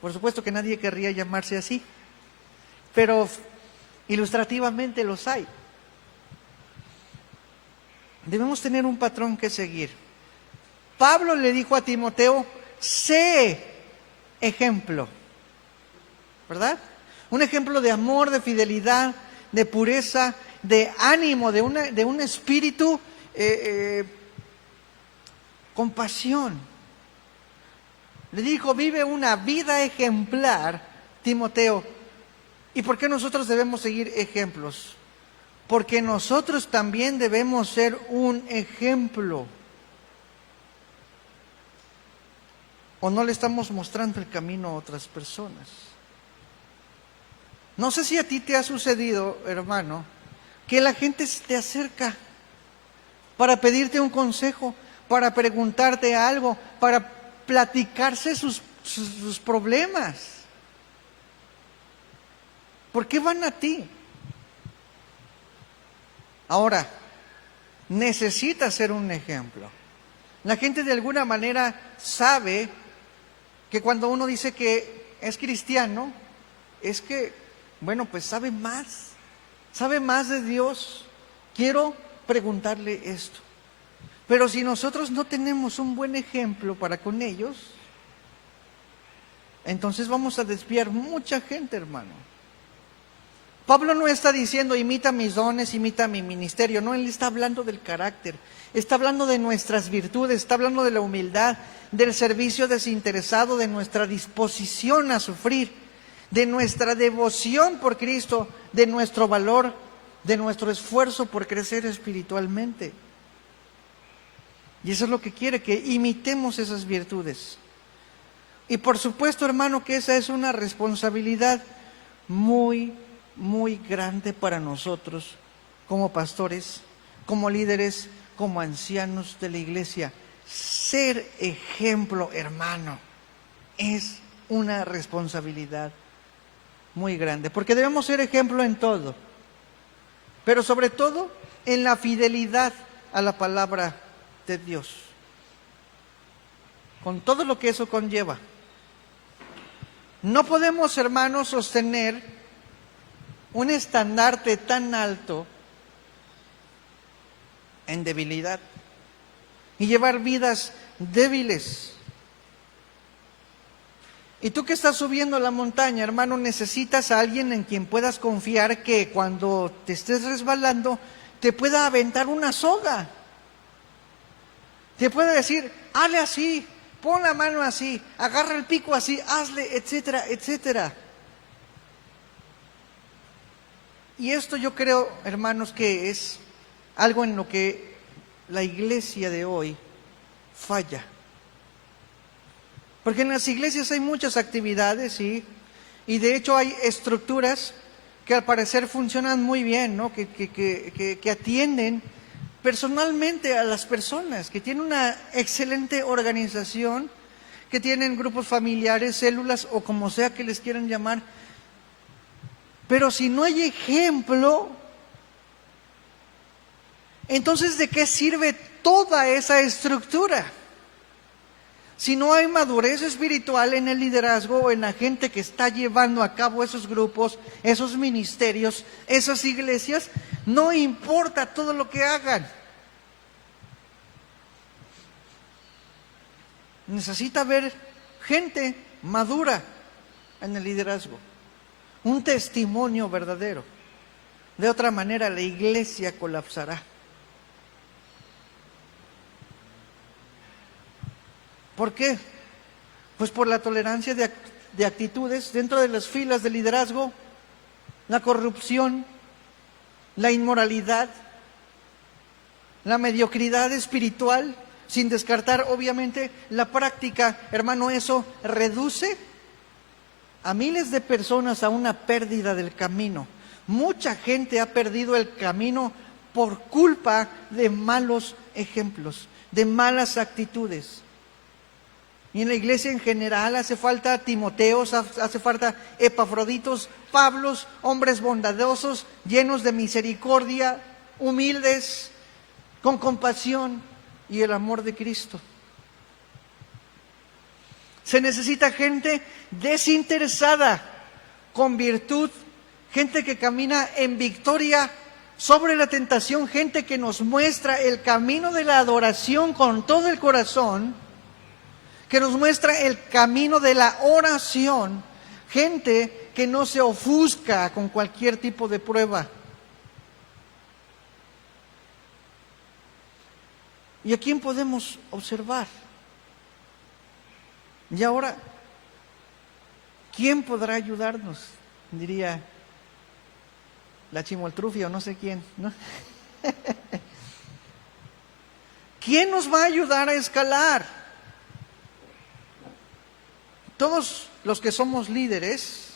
Por supuesto que nadie querría llamarse así, pero ilustrativamente los hay. Debemos tener un patrón que seguir. Pablo le dijo a Timoteo, sé ejemplo, ¿verdad? Un ejemplo de amor, de fidelidad, de pureza, de ánimo, de un espíritu con pasión. Le dijo, vive una vida ejemplar, Timoteo. ¿Y por qué nosotros debemos seguir ejemplos? Porque nosotros también debemos ser un ejemplo. ¿O no le estamos mostrando el camino a otras personas? No sé si a ti te ha sucedido, hermano, que la gente se te acerca para pedirte un consejo, para preguntarte algo, para platicarse sus problemas. ¿Por qué van a ti? Ahora, necesitas ser un ejemplo. La gente de alguna manera sabe que cuando uno dice que es cristiano, es que, bueno, pues sabe más de Dios. Quiero preguntarle esto. Pero si nosotros no tenemos un buen ejemplo para con ellos, entonces vamos a desviar mucha gente, hermano. Pablo no está diciendo, imita mis dones, imita mi ministerio. No, él está hablando del carácter. Está hablando de nuestras virtudes, está hablando de la humildad, del servicio desinteresado, de nuestra disposición a sufrir, de nuestra devoción por Cristo, de nuestro valor, de nuestro esfuerzo por crecer espiritualmente. Y eso es lo que quiere, que imitemos esas virtudes. Y por supuesto, hermano, que esa es una responsabilidad muy, muy grande para nosotros como pastores, como líderes, como ancianos de la iglesia. Ser ejemplo, hermano, es una responsabilidad muy grande, porque debemos ser ejemplo en todo, pero sobre todo en la fidelidad a la palabra de Dios, con todo lo que eso conlleva. No podemos, hermanos, sostener un estandarte tan alto en debilidad y llevar vidas débiles. Y tú que estás subiendo la montaña, hermano, necesitas a alguien en quien puedas confiar que cuando te estés resbalando, te pueda aventar una soga. Te puede decir, hazle así, pon la mano así, agarra el pico así, hazle, etcétera, etcétera. Y esto yo creo, hermanos, que es algo en lo que la iglesia de hoy falla. Porque en las iglesias hay muchas actividades, ¿sí? Y de hecho hay estructuras que al parecer funcionan muy bien, ¿no? Que atienden personalmente a las personas, que tienen una excelente organización, que tienen grupos familiares, células o como sea que les quieran llamar. Pero si no hay ejemplo, entonces ¿de qué sirve toda esa estructura? Si no hay madurez espiritual en el liderazgo o en la gente que está llevando a cabo esos grupos, esos ministerios, esas iglesias, no importa todo lo que hagan. Necesita haber gente madura en el liderazgo, un testimonio verdadero. De otra manera la iglesia colapsará. ¿Por qué? Pues por la tolerancia de actitudes dentro de las filas de liderazgo, la corrupción, la inmoralidad, la mediocridad espiritual, sin descartar obviamente la práctica. Hermano, eso reduce a miles de personas a una pérdida del camino. Mucha gente ha perdido el camino por culpa de malos ejemplos, de malas actitudes. Y en la iglesia en general hace falta Timoteos, hace falta Epafroditos, Pablos, hombres bondadosos, llenos de misericordia, humildes, con compasión y el amor de Cristo. Se necesita gente desinteresada, con virtud, gente que camina en victoria sobre la tentación, gente que nos muestra el camino de la adoración con todo el corazón, que nos muestra el camino de la oración, gente que no se ofusca con cualquier tipo de prueba. ¿Y a quién podemos observar? Y ahora, ¿quién podrá ayudarnos? Diría la Chimoltrufia o no sé quién, ¿no? ¿Quién nos va a ayudar a escalar? Todos los que somos líderes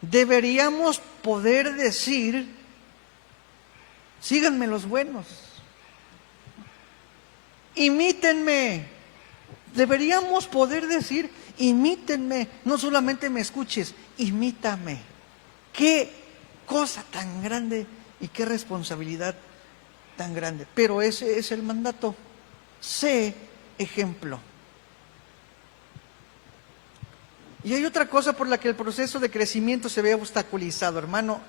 deberíamos poder decir, síganme los buenos, imítenme. Deberíamos poder decir, imítenme, no solamente me escuches, imítame. Qué cosa tan grande y qué responsabilidad tan grande. Pero ese es el mandato, sé ejemplo. Y hay otra cosa por la que el proceso de crecimiento se ve obstaculizado, hermano.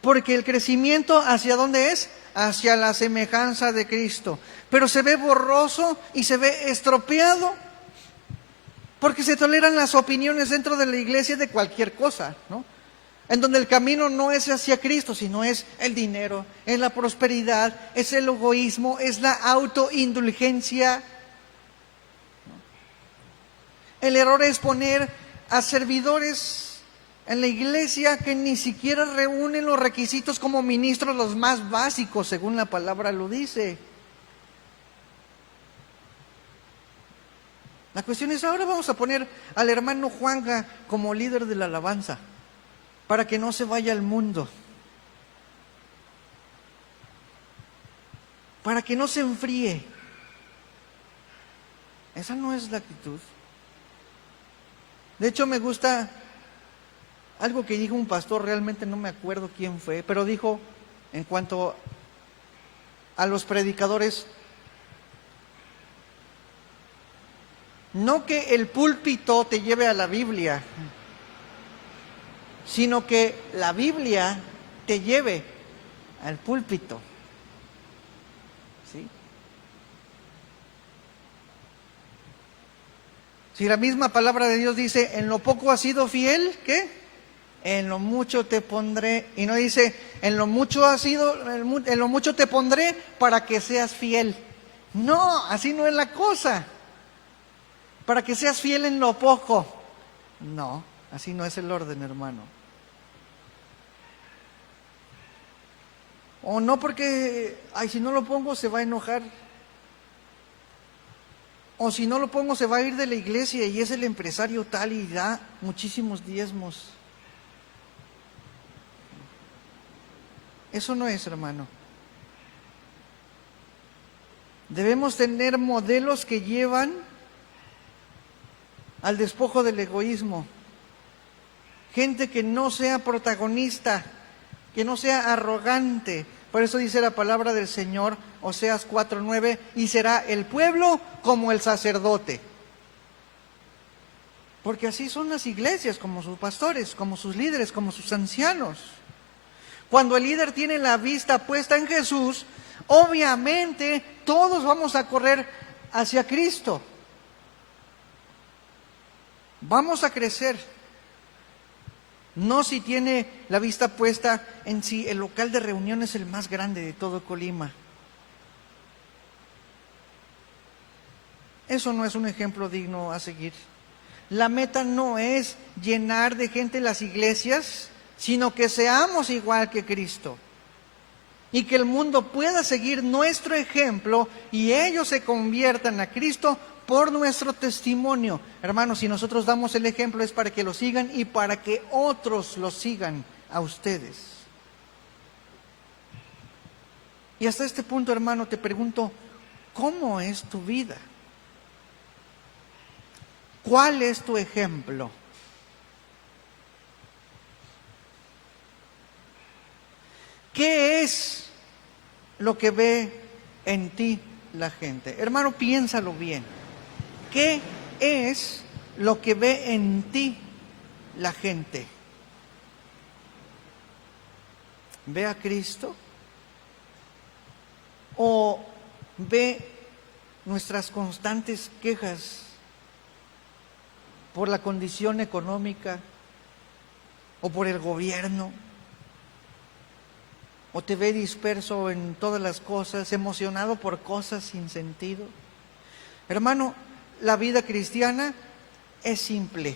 Porque el crecimiento, ¿hacia dónde es? Hacia la semejanza de Cristo. Pero se ve borroso y se ve estropeado. Porque se toleran las opiniones dentro de la iglesia de cualquier cosa, ¿no? En donde el camino no es hacia Cristo, sino es el dinero, es la prosperidad, es el egoísmo, es la autoindulgencia. El error es poner a servidores en la iglesia que ni siquiera reúnen los requisitos como ministros, los más básicos, según la palabra lo dice. La cuestión es, ahora vamos a poner al hermano Juanga como líder de la alabanza, para que no se vaya al mundo, para que no se enfríe. Esa no es la actitud. De hecho, me gusta algo que dijo un pastor, realmente no me acuerdo quién fue, pero dijo en cuanto a los predicadores, no que el púlpito te lleve a la Biblia, sino que la Biblia te lleve al púlpito. ¿Sí? Si la misma palabra de Dios dice, en lo poco has sido fiel, ¿qué? En lo mucho te pondré. Y no dice, en lo mucho has sido, en lo mucho te pondré para que seas fiel. No, así no es la cosa. Para que seas fiel en lo poco. No, así no es el orden, hermano. O no porque, ay, si no lo pongo se va a enojar. O si no lo pongo se va a ir de la iglesia y es el empresario tal y da muchísimos diezmos. Eso no es, hermano. Debemos tener modelos que llevan al despojo del egoísmo. Gente que no sea protagonista, que no sea arrogante. Por eso dice la palabra del Señor, Oseas 4:9, y será el pueblo como el sacerdote. Porque así son las iglesias, como sus pastores, como sus líderes, como sus ancianos. Cuando el líder tiene la vista puesta en Jesús, obviamente todos vamos a correr hacia Cristo. Vamos a crecer. No si tiene la vista puesta en si el local de reunión es el más grande de todo Colima. Eso no es un ejemplo digno a seguir. La meta no es llenar de gente las iglesias, sino que seamos igual que Cristo. Y que el mundo pueda seguir nuestro ejemplo y ellos se conviertan a Cristo por nuestro testimonio. Hermanos, si nosotros damos el ejemplo es para que lo sigan y para que otros lo sigan a ustedes. Y hasta este punto, hermano, te pregunto, ¿cómo es tu vida? ¿Cuál es tu ejemplo? ¿Qué es lo que ve en ti la gente? Hermano, piénsalo bien. ¿Qué es lo que ve en ti la gente? ¿Ve a Cristo? ¿O ve nuestras constantes quejas por la condición económica o por el gobierno? ¿O te ve disperso en todas las cosas, emocionado por cosas sin sentido? Hermano, la vida cristiana es simple,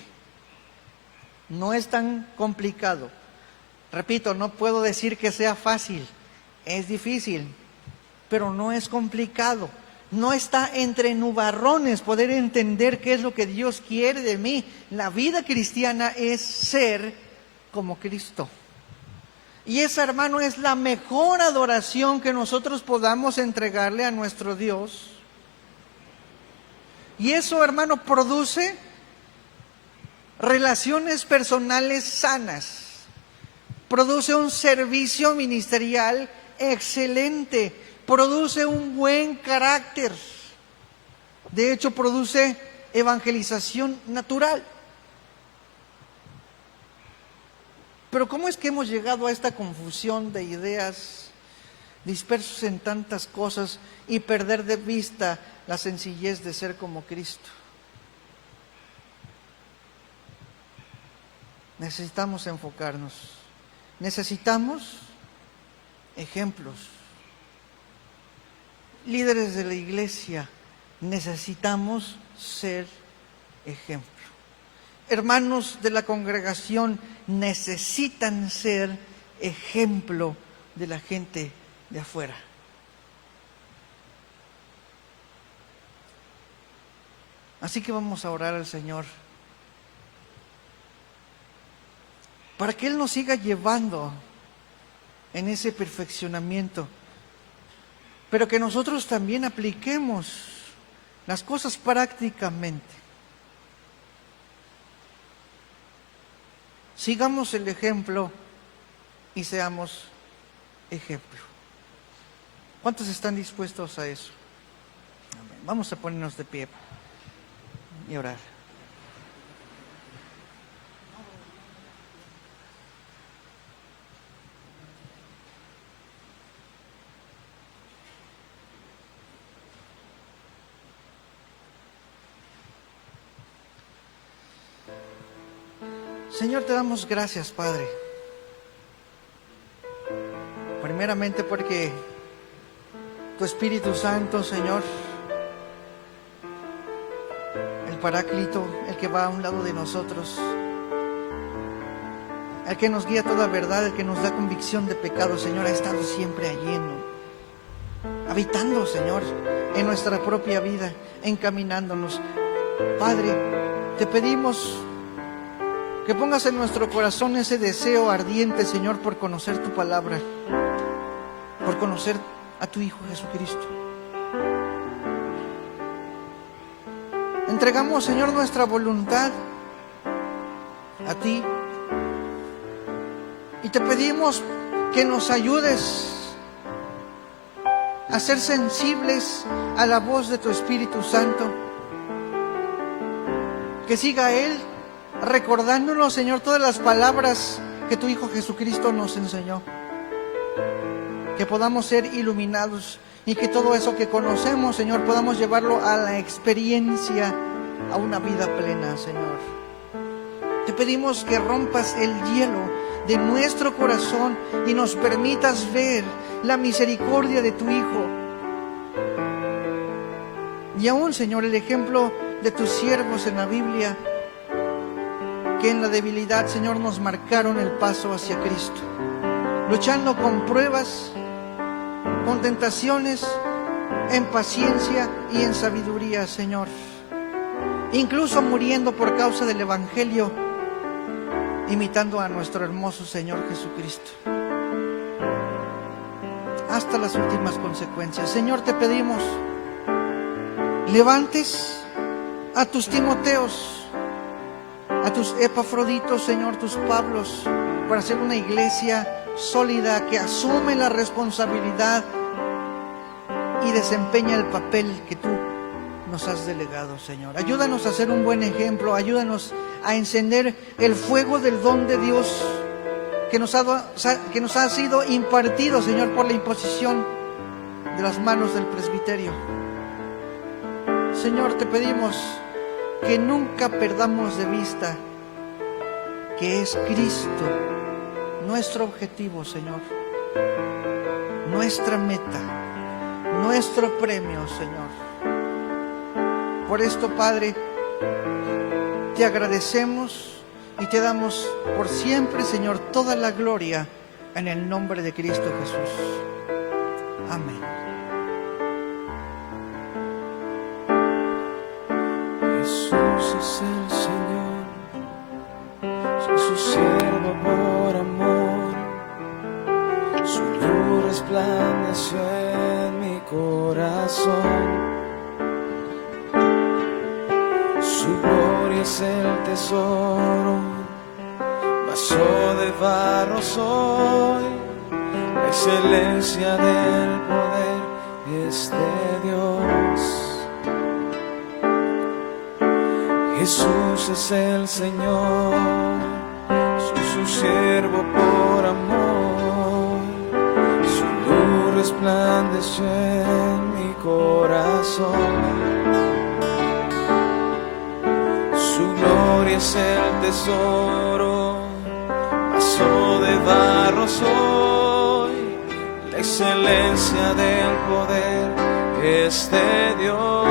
no es tan complicado. Repito, no puedo decir que sea fácil, es difícil, pero no es complicado. No está entre nubarrones poder entender qué es lo que Dios quiere de mí. La vida cristiana es ser como Cristo. Y esa, hermano, es la mejor adoración que nosotros podamos entregarle a nuestro Dios. Y eso, hermano, produce relaciones personales sanas. Produce un servicio ministerial excelente. Produce un buen carácter. De hecho, produce evangelización natural. Pero ¿cómo es que hemos llegado a esta confusión de ideas, dispersos en tantas cosas y perder de vista la sencillez de ser como Cristo? Necesitamos enfocarnos. Necesitamos ejemplos. Líderes de la iglesia, necesitamos ser ejemplo. Hermanos de la congregación necesitan ser ejemplo de la gente de afuera. Así que vamos a orar al Señor para que Él nos siga llevando en ese perfeccionamiento, pero que nosotros también apliquemos las cosas prácticamente. Sigamos el ejemplo y seamos ejemplo. ¿Cuántos están dispuestos a eso? Amén. Vamos a ponernos de pie y orar. Señor, te damos gracias, Padre. Primeramente porque tu Espíritu Santo, Señor, el Paráclito, el que va a un lado de nosotros, el que nos guía toda verdad, el que nos da convicción de pecado, Señor, ha estado siempre allí, habitando, Señor, en nuestra propia vida, encaminándonos. Padre, te pedimos que pongas en nuestro corazón ese deseo ardiente, Señor, por conocer tu palabra, por conocer a tu Hijo Jesucristo. Entregamos, Señor, nuestra voluntad a ti y te pedimos que nos ayudes a ser sensibles a la voz de tu Espíritu Santo, que siga Él recordándonos, Señor, todas las palabras que tu Hijo Jesucristo nos enseñó, que podamos ser iluminados y que todo eso que conocemos, Señor, podamos llevarlo a la experiencia, a una vida plena, Señor. Te pedimos que rompas el hielo de nuestro corazón y nos permitas ver la misericordia de tu Hijo. Y aún, Señor, el ejemplo de tus siervos en la Biblia, que en la debilidad, Señor, nos marcaron el paso hacia Cristo, luchando con pruebas, con tentaciones, en paciencia y en sabiduría, Señor, incluso muriendo por causa del Evangelio, imitando a nuestro hermoso Señor Jesucristo, hasta las últimas consecuencias. Señor, te pedimos, levantes a tus Timoteos, a tus Epafroditos, Señor, tus Pablos, para hacer una iglesia sólida que asume la responsabilidad y desempeña el papel que tú nos has delegado, Señor. Ayúdanos a ser un buen ejemplo, ayúdanos a encender el fuego del don de Dios que nos ha sido impartido, Señor, por la imposición de las manos del presbiterio. Señor, te pedimos que nunca perdamos de vista que es Cristo nuestro objetivo, Señor, nuestra meta, nuestro premio, Señor. Por esto, Padre, te agradecemos y te damos por siempre, Señor, toda la gloria en el nombre de Cristo Jesús. Amén. Jesús es el Señor, soy su siervo por amor, su luz resplandeció en mi corazón, su gloria es el tesoro, vaso de barro soy, la excelencia del poder es de Dios. Jesús es el Señor, soy su siervo por amor, su luz resplandeció en mi corazón, su gloria es el tesoro, vaso de barro soy, la excelencia del poder es de Dios.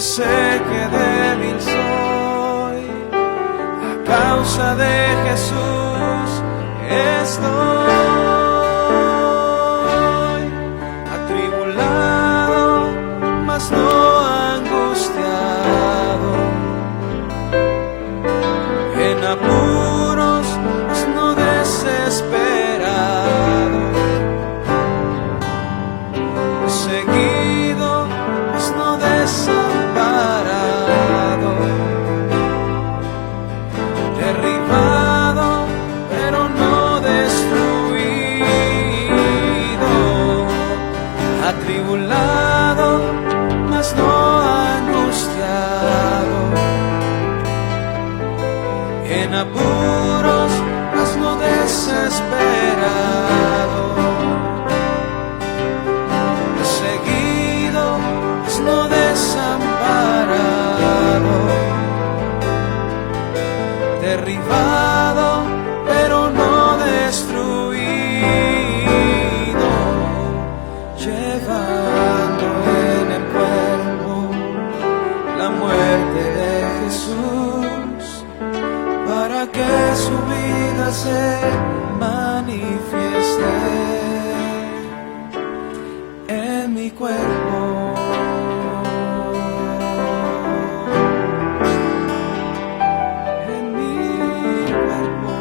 Sé que débil soy, a causa de Jesús estoy atribulado, mas no angustiado, en apuros, mas no desesperado, perseguido, mas no desamparado, derribado, pero no destruido. derribado, pero no destruido, llevando en el cuerpo la muerte de Jesús, para que su vida se manifieste en mi cuerpo. En mi cuerpo.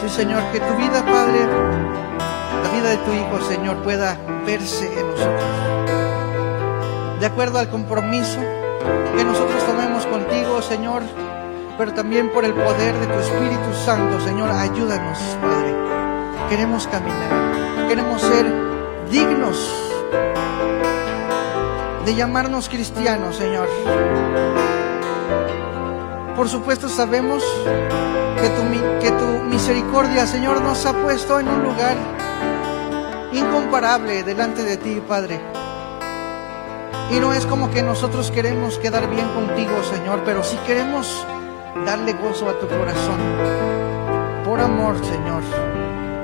Sí, Señor, que tu vida, Padre, la vida de tu Hijo, Señor, pueda verse en nosotros. De acuerdo al compromiso que nosotros tomemos contigo, Señor, pero también por el poder de tu Espíritu Santo, Señor, ayúdanos, Padre. Queremos caminar, queremos ser dignos de llamarnos cristianos, Señor. Por supuesto sabemos que tu misericordia, Señor, nos ha puesto en un lugar incomparable delante de ti, Padre. Y no es como que nosotros queremos quedar bien contigo, Señor, pero sí queremos darle gozo a tu corazón. Por amor, Señor,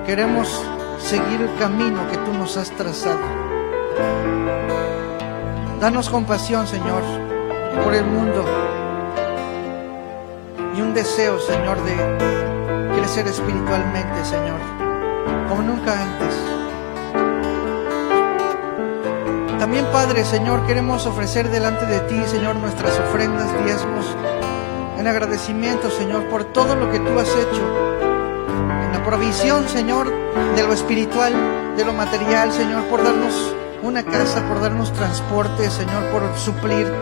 queremos seguir el camino que tú nos has trazado. Danos compasión, Señor, por el mundo y un deseo, Señor, de crecer espiritualmente, Señor, como nunca antes. También, Padre, Señor, queremos ofrecer delante de ti, Señor, nuestras ofrendas, diezmos, en agradecimiento, Señor, por todo lo que tú has hecho, en la provisión, Señor, de lo espiritual, de lo material, Señor, por darnos una casa, por darnos transporte, Señor, por suplir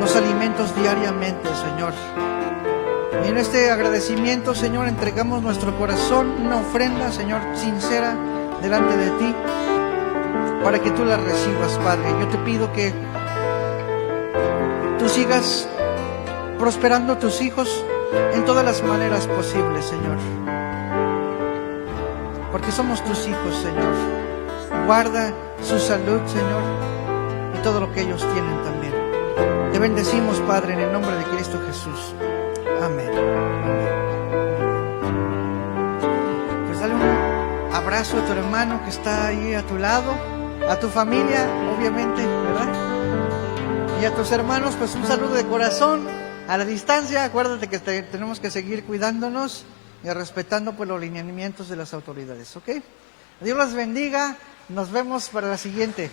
los alimentos diariamente, Señor. Y en este agradecimiento, Señor, entregamos nuestro corazón, una ofrenda, Señor, sincera delante de ti, para que tú la recibas, Padre. Yo te pido que tú sigas prosperando a tus hijos en todas las maneras posibles, Señor, porque somos tus hijos, Señor. Guarda su salud, Señor, y todo lo que ellos tienen también. Te bendecimos, Padre, en el nombre de Cristo Jesús. Amén. Amén. Pues dale un abrazo a tu hermano que está ahí a tu lado, a tu familia, obviamente, ¿verdad? Y a tus hermanos, pues un saludo de corazón a la distancia. Acuérdate que tenemos que seguir cuidándonos y respetando, pues, los lineamientos de las autoridades, ¿ok? Dios los bendiga. Nos vemos para la siguiente.